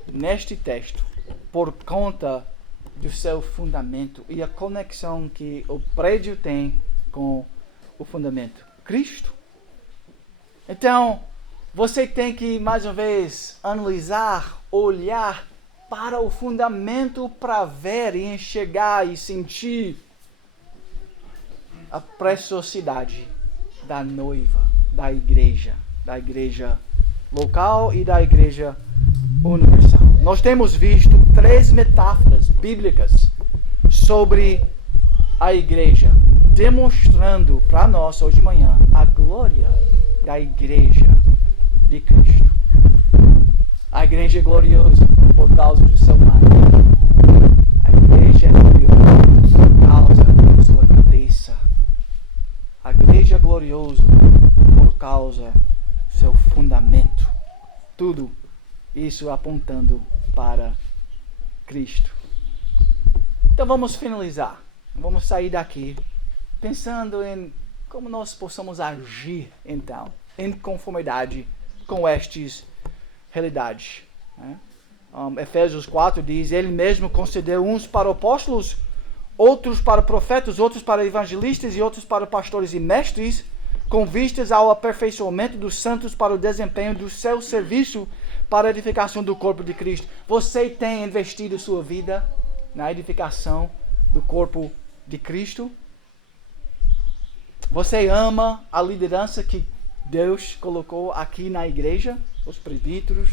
neste texto por conta do seu fundamento e a conexão que o prédio tem com o fundamento. Cristo. Então, você tem que, mais uma vez, analisar, olhar para o fundamento para ver e enxergar e sentir a preciosidade da noiva, da igreja local e da igreja universal. Nós temos visto 3 metáforas bíblicas sobre a igreja, demonstrando para nós hoje de manhã a glória da igreja de Cristo. A igreja é gloriosa por causa do seu marido. A igreja é gloriosa por causa da sua cabeça. A igreja é gloriosa por causa do seu fundamento. Tudo isso apontando para Cristo. Então vamos finalizar. Vamos sair daqui pensando em como nós possamos agir, então, em conformidade com estas realidades. Efésios 4 diz, ele mesmo concedeu uns para apóstolos, outros para profetas, outros para evangelistas e outros para pastores e mestres, com vistas ao aperfeiçoamento dos santos para o desempenho do seu serviço para a edificação do corpo de Cristo. Você tem investido sua vida na edificação do corpo de Cristo? Você ama a liderança que Deus colocou aqui na igreja? Os presbíteros,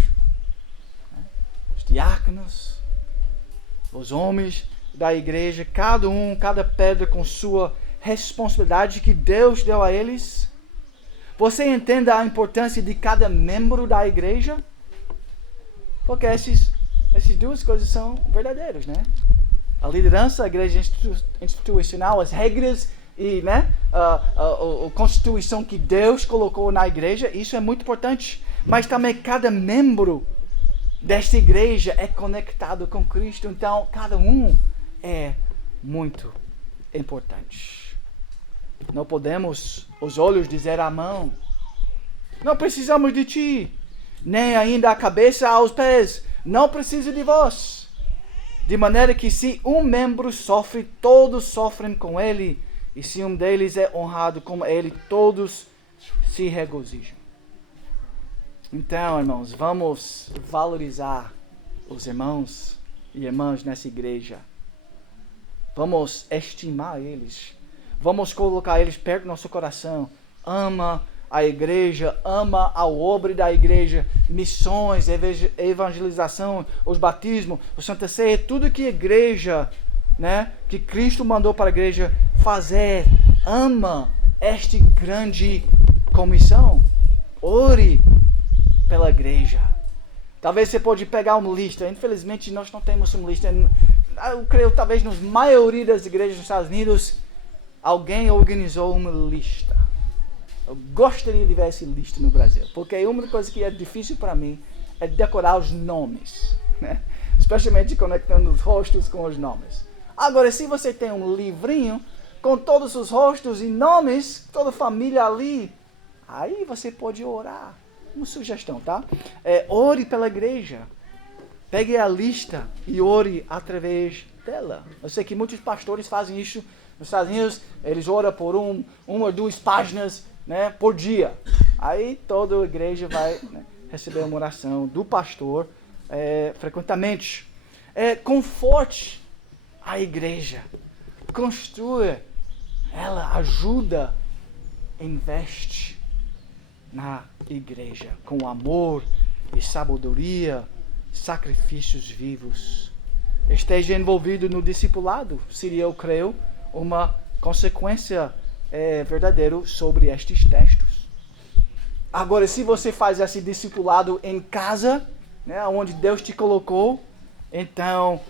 os diáconos, os homens da igreja, cada pedra com sua responsabilidade que Deus deu a eles? Você entende a importância de cada membro da igreja? Porque essas 2 coisas são verdadeiras, né? A liderança, a igreja institucional, as regras e a constituição que Deus colocou na igreja, isso é muito importante. Mas também cada membro desta igreja é conectado com Cristo. Então, cada um é muito importante. Não podemos os olhos dizer à mão, não precisamos de ti, nem ainda a cabeça aos pés, não preciso de vós. De maneira que se um membro sofre, todos sofrem com ele, e se um deles é honrado como ele, todos se regozijam. Então, irmãos, vamos valorizar os irmãos e irmãs nessa igreja. Vamos estimar eles. Vamos colocar eles perto do nosso coração. Ama a igreja, ama a obra da igreja, missões, evangelização, os batismos, o Santa Ceia, tudo que a igreja, que Cristo mandou para a igreja fazer. Ama esta grande comissão. Ore pela igreja. Talvez você pode pegar uma lista. Infelizmente nós não temos uma lista. Eu creio talvez na maioria das igrejas dos Estados Unidos alguém organizou uma lista. Eu gostaria de ver essa lista no Brasil, porque uma coisa que é difícil para mim é decorar os nomes, especialmente conectando os rostos com os nomes. Agora, se você tem um livrinho com todos os rostos e nomes, toda a família ali, aí você pode orar. Uma sugestão, tá? Ore pela igreja. Pegue a lista e ore através dela. Eu sei que muitos pastores fazem isso nos Estados Unidos. Eles oram por uma ou 2 páginas, por dia. Aí toda a igreja vai receber uma oração do pastor frequentemente. Conforte a igreja. Construa ela, ajuda, investe na igreja com amor e sabedoria, sacrifícios vivos. Esteja envolvido no discipulado, seria, eu creio, uma consequência verdadeira sobre estes textos. Agora, se você faz esse discipulado em casa, onde Deus te colocou, então,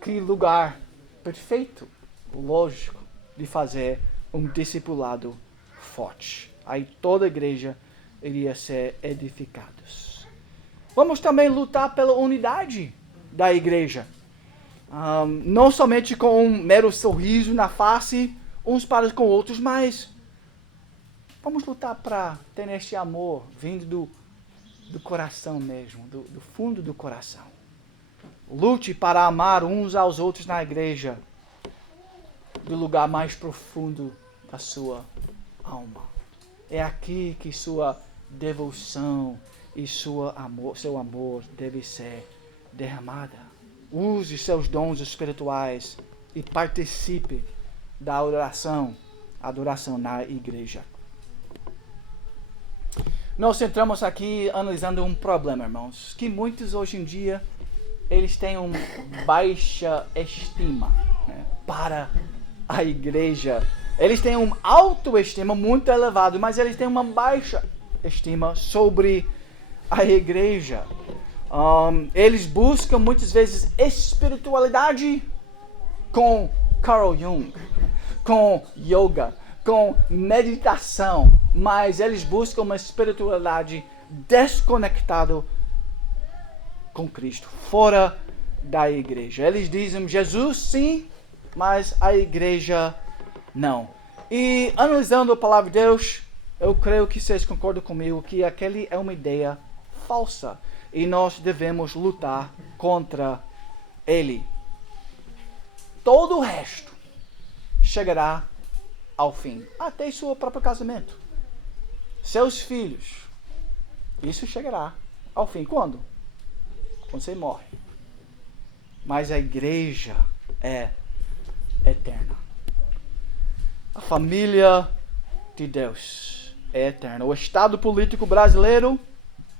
que lugar perfeito, lógico, de fazer um discipulado forte. Aí toda a igreja iria ser edificada. Vamos também lutar pela unidade da igreja. Não somente com um mero sorriso na face, uns para com outros, mas Vamos lutar para ter este amor vindo do coração mesmo, do fundo do coração. Lute para amar uns aos outros na igreja, do lugar mais profundo da sua alma. É aqui que sua devoção e seu amor deve ser derramada. Use seus dons espirituais e participe da adoração na igreja. Nós entramos aqui analisando um problema, irmãos, que muitos hoje em dia eles têm uma baixa estima, né, para a igreja. Eles têm uma autoestima muito elevada, mas eles têm uma baixa estima sobre a igreja. Eles buscam muitas vezes espiritualidade com Carl Jung, com yoga, com meditação, mas eles buscam uma espiritualidade desconectada com Cristo, fora da igreja. Eles dizem Jesus sim, mas a igreja não. E analisando a palavra de Deus, eu creio que vocês concordam comigo que aquele é uma ideia falsa e nós devemos lutar contra ele. Todo o resto chegará ao fim, até seu próprio casamento, seus filhos, isso chegará ao fim. Quando? Quando você morre. Mas a igreja é eterna. A família de Deus é eterna. O Estado político brasileiro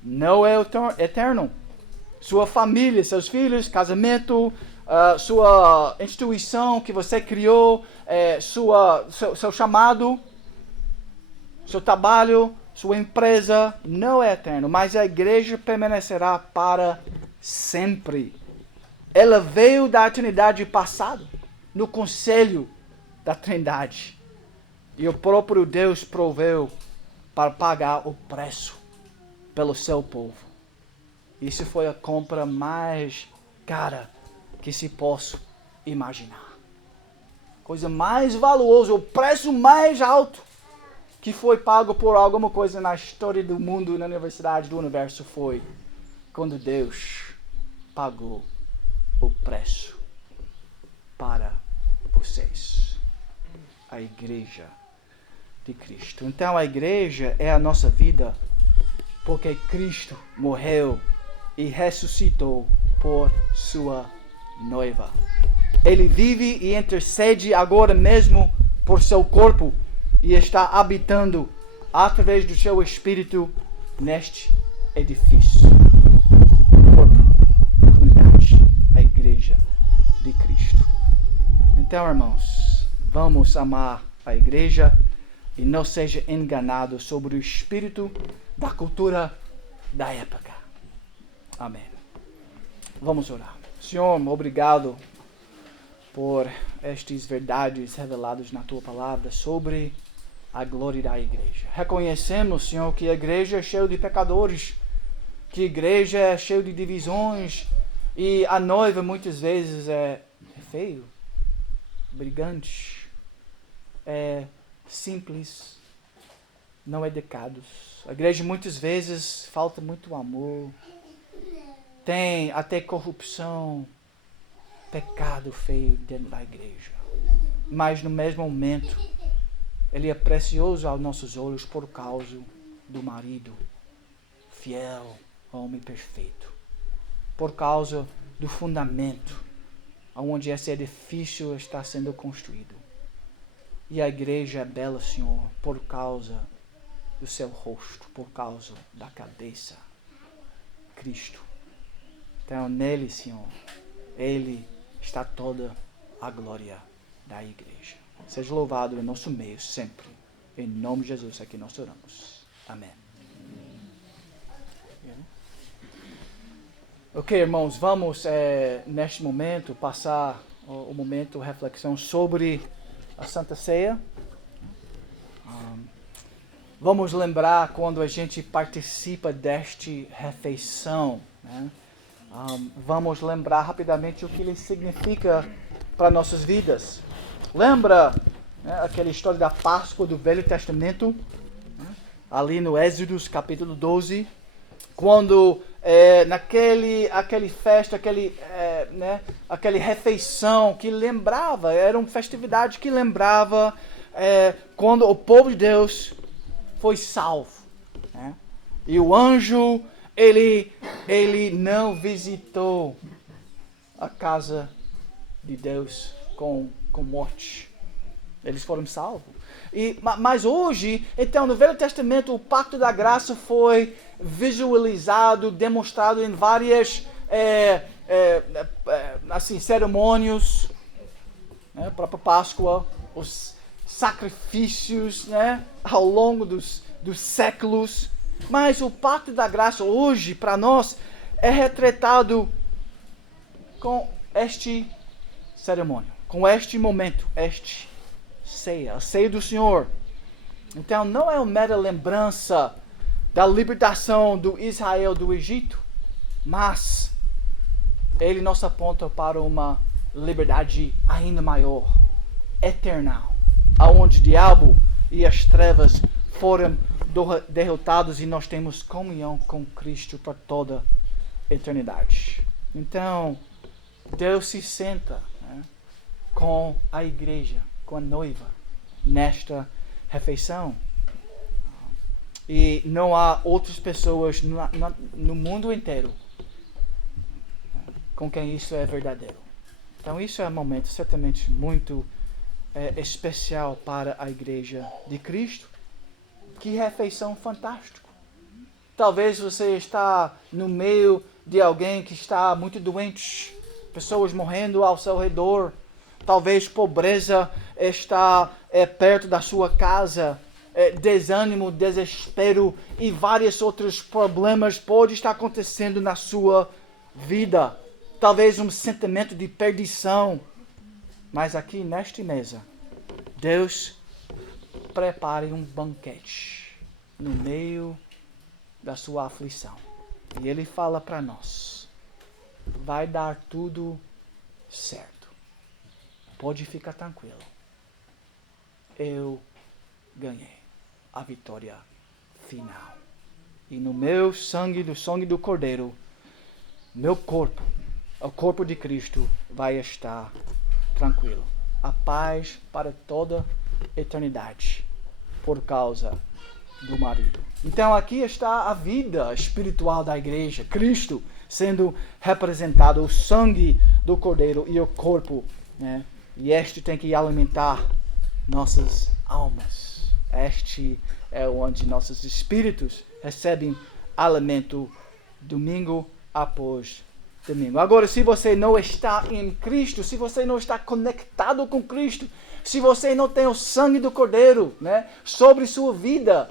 não é eterno. Sua família, seus filhos, casamento, sua instituição que você criou, seu chamado, seu trabalho, sua empresa não é eterno, mas a igreja permanecerá para sempre. Ela veio da eternidade passada, no conselho da Trindade. E o próprio Deus proveu para pagar o preço pelo seu povo. Isso foi a compra mais cara que se possa imaginar. Coisa mais valiosa, o preço mais alto que foi pago por alguma coisa na história do mundo, na universidade do universo, foi quando Deus pagou o preço para vocês, a igreja de Cristo. Então a igreja é a nossa vida porque Cristo morreu e ressuscitou por sua noiva. Ele vive e intercede agora mesmo por seu corpo e está habitando através do seu espírito neste edifício. O corpo, a comunidade, a igreja de Cristo. Então, irmãos, vamos amar a igreja e não seja enganado sobre o espírito da cultura da época. Amém. Vamos orar. Senhor, obrigado por estas verdades reveladas na Tua palavra sobre a glória da igreja. Reconhecemos, Senhor, que a igreja é cheia de pecadores, que a igreja é cheia de divisões e a noiva muitas vezes é feio, brigante, é simples, não educados. A igreja muitas vezes falta muito amor, tem até corrupção, pecado feio dentro da igreja. Mas no mesmo momento, ele é precioso aos nossos olhos por causa do marido fiel, homem perfeito. Por causa do fundamento onde esse edifício está sendo construído. E a igreja é bela, Senhor, por causa do seu rosto, por causa da cabeça, Cristo. Então nele, Senhor, ele está toda a glória da igreja. Seja louvado em nosso meio sempre. Em nome de Jesus é que nós oramos. Amém. Ok, irmãos, vamos neste momento passar o momento de reflexão sobre a Santa Ceia. Vamos lembrar quando a gente participa desta refeição, né? Vamos lembrar rapidamente o que ele significa para nossas vidas. Lembra, né, aquela história da Páscoa do Velho Testamento? ali no Êxodo, capítulo 12, quando naquele festa, aquele refeição que lembrava, era uma festividade que lembrava quando o povo de Deus foi salvo. Né? E o anjo, ele não visitou a casa de Deus com morte. Eles foram salvos. Mas hoje, então, no Velho Testamento, o Pacto da Graça foi visualizado, demonstrado em várias cerimônias, né? A própria Páscoa, os sacrifícios, né? Ao longo dos séculos. Mas o Pacto da Graça hoje, para nós, é retratado com este cerimônia, com este momento, a ceia do Senhor. Então não é uma mera lembrança da libertação do Israel do Egito, mas ele nos aponta para uma liberdade ainda maior, eterna, aonde o diabo e as trevas foram derrotados e nós temos comunhão com Cristo para toda a eternidade. Então Deus se senta, né, com a igreja, com a noiva, nesta refeição. E não há outras pessoas no mundo inteiro com quem isso é verdadeiro. Então isso é um momento certamente muito especial para a igreja de Cristo. Que refeição fantástica. Talvez você está no meio de alguém que está muito doente, pessoas morrendo ao seu redor. Talvez pobreza está perto da sua casa, desânimo, desespero e vários outros problemas podem estar acontecendo na sua vida. Talvez um sentimento de perdição. Mas aqui nesta mesa, Deus prepare um banquete no meio da sua aflição. E Ele fala para nós, vai dar tudo certo. Pode ficar tranquilo. Eu ganhei a vitória final. E no meu sangue, do sangue do Cordeiro, meu corpo, o corpo de Cristo, vai estar tranquilo. A paz para toda a eternidade, por causa do marido. Então aqui está a vida espiritual da igreja. Cristo sendo representado, o sangue do Cordeiro e o corpo, né? E este tem que alimentar nossas almas. Este é onde nossos espíritos recebem alimento domingo após domingo. Agora, se você não está em Cristo, se você não está conectado com Cristo, se você não tem o sangue do Cordeiro, né, sobre sua vida,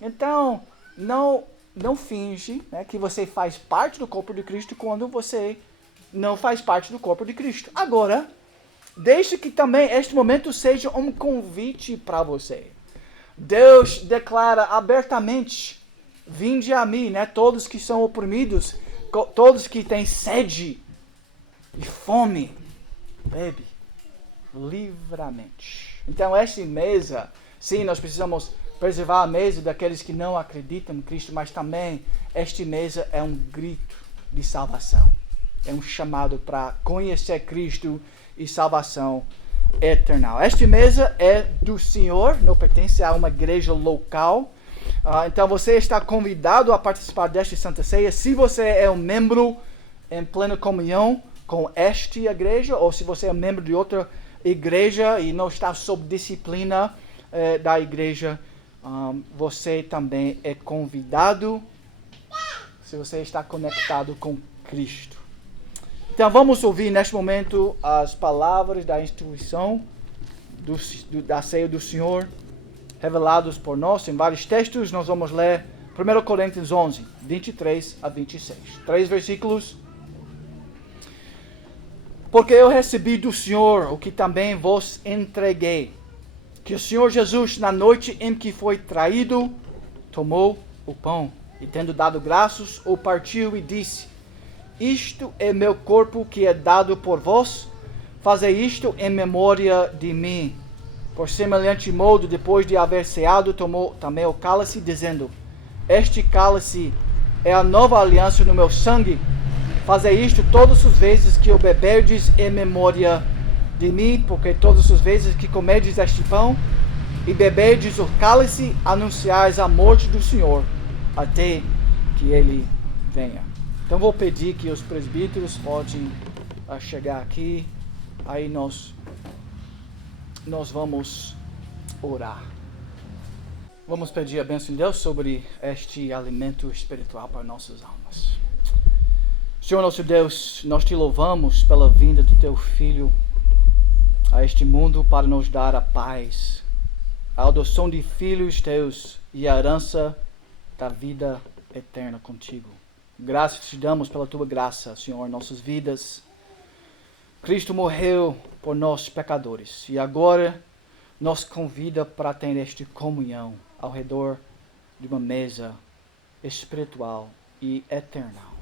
então não finge, né, que você faz parte do corpo de Cristo quando você não faz parte do corpo de Cristo. Agora, deixe que também este momento seja um convite para você. Deus declara abertamente, vinde a mim, né, todos que são oprimidos, todos que têm sede e fome, bebe livremente. Então esta mesa, sim, nós precisamos preservar a mesa daqueles que não acreditam em Cristo, mas também esta mesa é um grito de salvação. É um chamado para conhecer Cristo e salvação eterna. Esta mesa é do Senhor, não pertence a uma igreja local. Então você está convidado a participar desta Santa Ceia. Se você é um membro em plena comunhão com esta igreja, ou se você é membro de outra igreja e não está sob disciplina da igreja, você também é convidado, se você está conectado com Cristo. Então vamos ouvir neste momento as palavras da instituição da ceia do Senhor, revelados por nós em vários textos. Nós vamos ler 1 Coríntios 11, 23 a 26. 3 versículos. Porque eu recebi do Senhor o que também vos entreguei, que o Senhor Jesus, na noite em que foi traído, tomou o pão e, tendo dado graças, o partiu e disse: isto é meu corpo que é dado por vós, fazei isto em memória de mim. Por semelhante modo, depois de haver ceado, tomou também o cálice, dizendo: Este cálice é a nova aliança no meu sangue. Fazei isto todas as vezes que o beberdes em memória de mim, porque todas as vezes que comerdes este pão e beberdes o cálice, anunciais a morte do Senhor, até que Ele venha. Então vou pedir que os presbíteros podem chegar aqui, aí nós vamos orar. Vamos pedir a bênção de Deus sobre este alimento espiritual para nossas almas. Senhor nosso Deus, nós te louvamos pela vinda do teu Filho a este mundo para nos dar a paz, a adoção de filhos teus e a herança da vida eterna contigo. Graças te damos pela tua graça, Senhor, em nossas vidas. Cristo morreu por nós pecadores e agora nos convida para ter esta comunhão ao redor de uma mesa espiritual e eterna.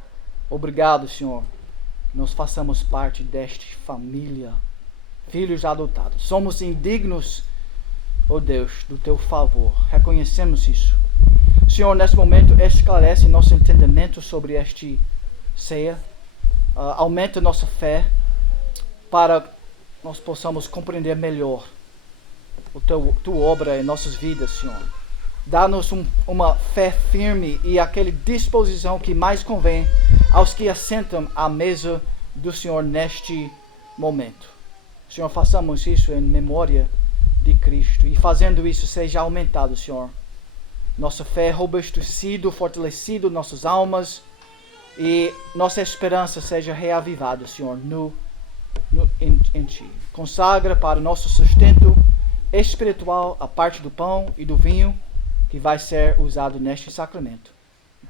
Obrigado, Senhor, que nós façamos parte desta família, filhos adotados. Somos indignos, ó Deus, do teu favor. Reconhecemos isso. Senhor, nesse momento, esclarece nosso entendimento sobre esta ceia. Aumenta nossa fé para nós possamos compreender melhor tua obra em nossas vidas, Senhor. Dá-nos uma fé firme e aquela disposição que mais convém aos que assentam à mesa do Senhor neste momento. Senhor, façamos isso em memória de Cristo e fazendo isso seja aumentado, Senhor, nossa fé robustecida, fortalecida, nossas almas e nossa esperança seja reavivada, Senhor, em Ti. Consagra para o nosso sustento espiritual a parte do pão e do vinho que vai ser usado neste sacramento.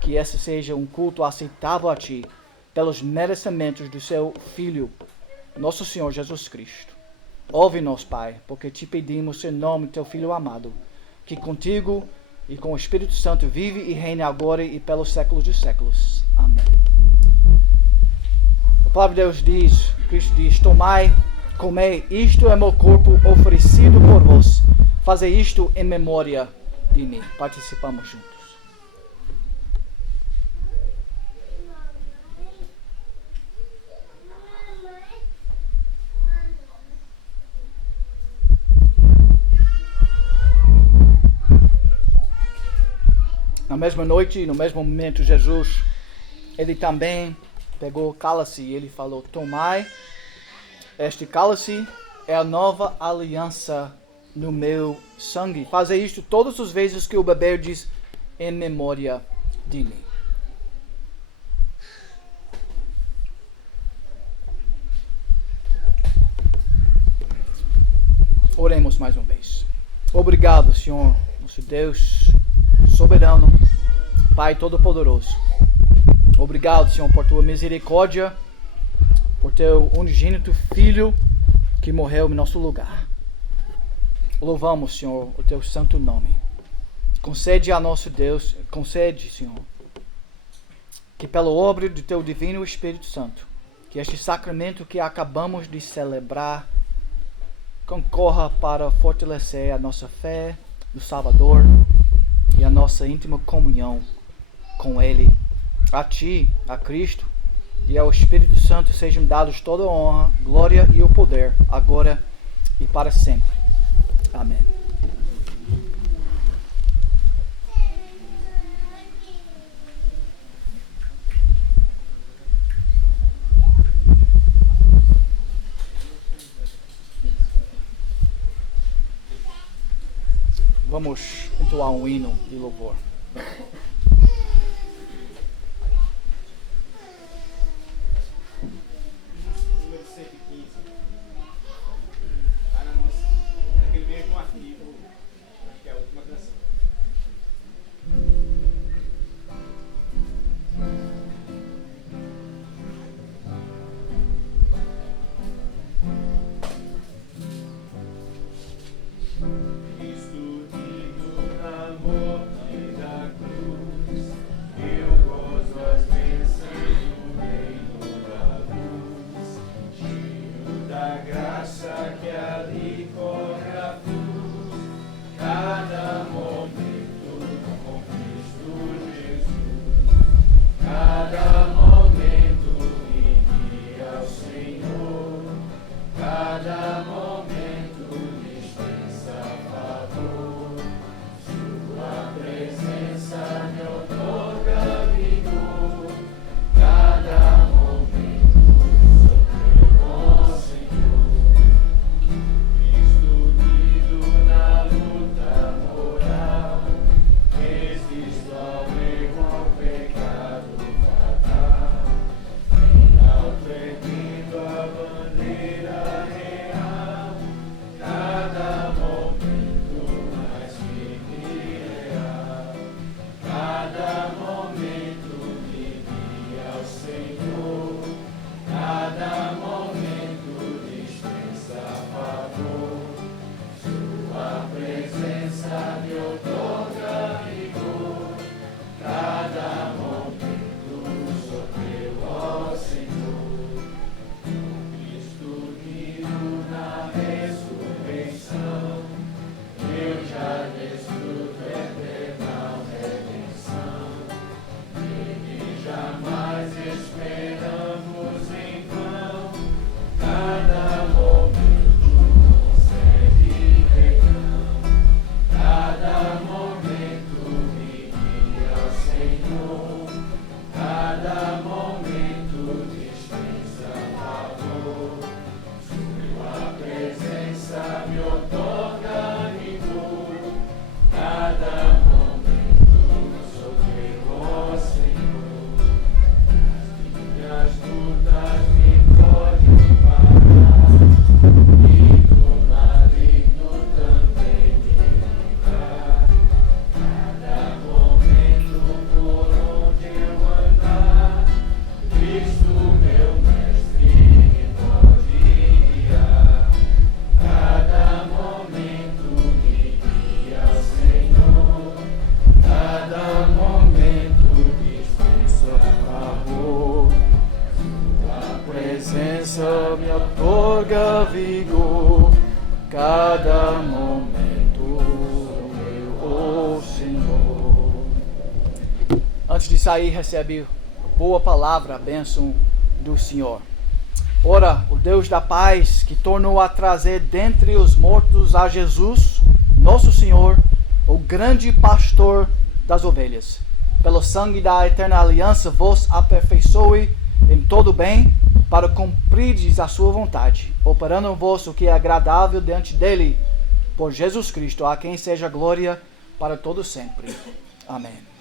Que esse seja um culto aceitável a Ti, pelos merecimentos do Seu Filho, nosso Senhor Jesus Cristo. Ouve-nos, Pai, porque Te pedimos em nome do Teu Filho amado, que contigo e com o Espírito Santo vive e reine agora e pelos séculos dos séculos. Amém. A palavra de Deus diz, Cristo diz: Tomai, comei, isto é meu corpo oferecido por vós. Fazei isto em memória de mim. Participamos juntos. Na mesma noite, no mesmo momento, Jesus, ele também pegou o cálice e ele falou: Tomai, este cálice é a nova aliança no meu sangue. Fazei isto todas as vezes que o beberdes em memória de mim. Oremos mais uma vez. Obrigado, Senhor, nosso Deus soberano, Pai Todo-Poderoso. Obrigado, Senhor, por tua misericórdia, por teu unigênito Filho que morreu em nosso lugar. Louvamos, Senhor, o teu santo nome. Concede a nosso Deus, concede, Senhor, que pela obra do teu divino Espírito Santo, que este sacramento que acabamos de celebrar concorra para fortalecer a nossa fé no Salvador e a nossa íntima comunhão com Ele. A Ti, a Cristo e ao Espírito Santo sejam dados toda a honra, glória e o poder, agora e para sempre. Amém. Vamos entoar um hino de louvor. Número 115. Naquele mesmo arquivo, acho que é a última canção. Cristo digno da morte e da cruz, eu gozo as bênçãos do reino da luz, cheio da graça que ali corre a flor. outorga vigor, cada momento, meu Senhor. Antes de sair, recebe boa palavra, a bênção do Senhor. Ora, o Deus da paz, que tornou a trazer dentre os mortos a Jesus, nosso Senhor, o grande pastor das ovelhas, pelo sangue da eterna aliança, vos aperfeiçoe em todo bem, para cumprirdes a sua vontade, operando em vós o que é agradável diante dele, por Jesus Cristo, a quem seja glória para todo sempre. Amém.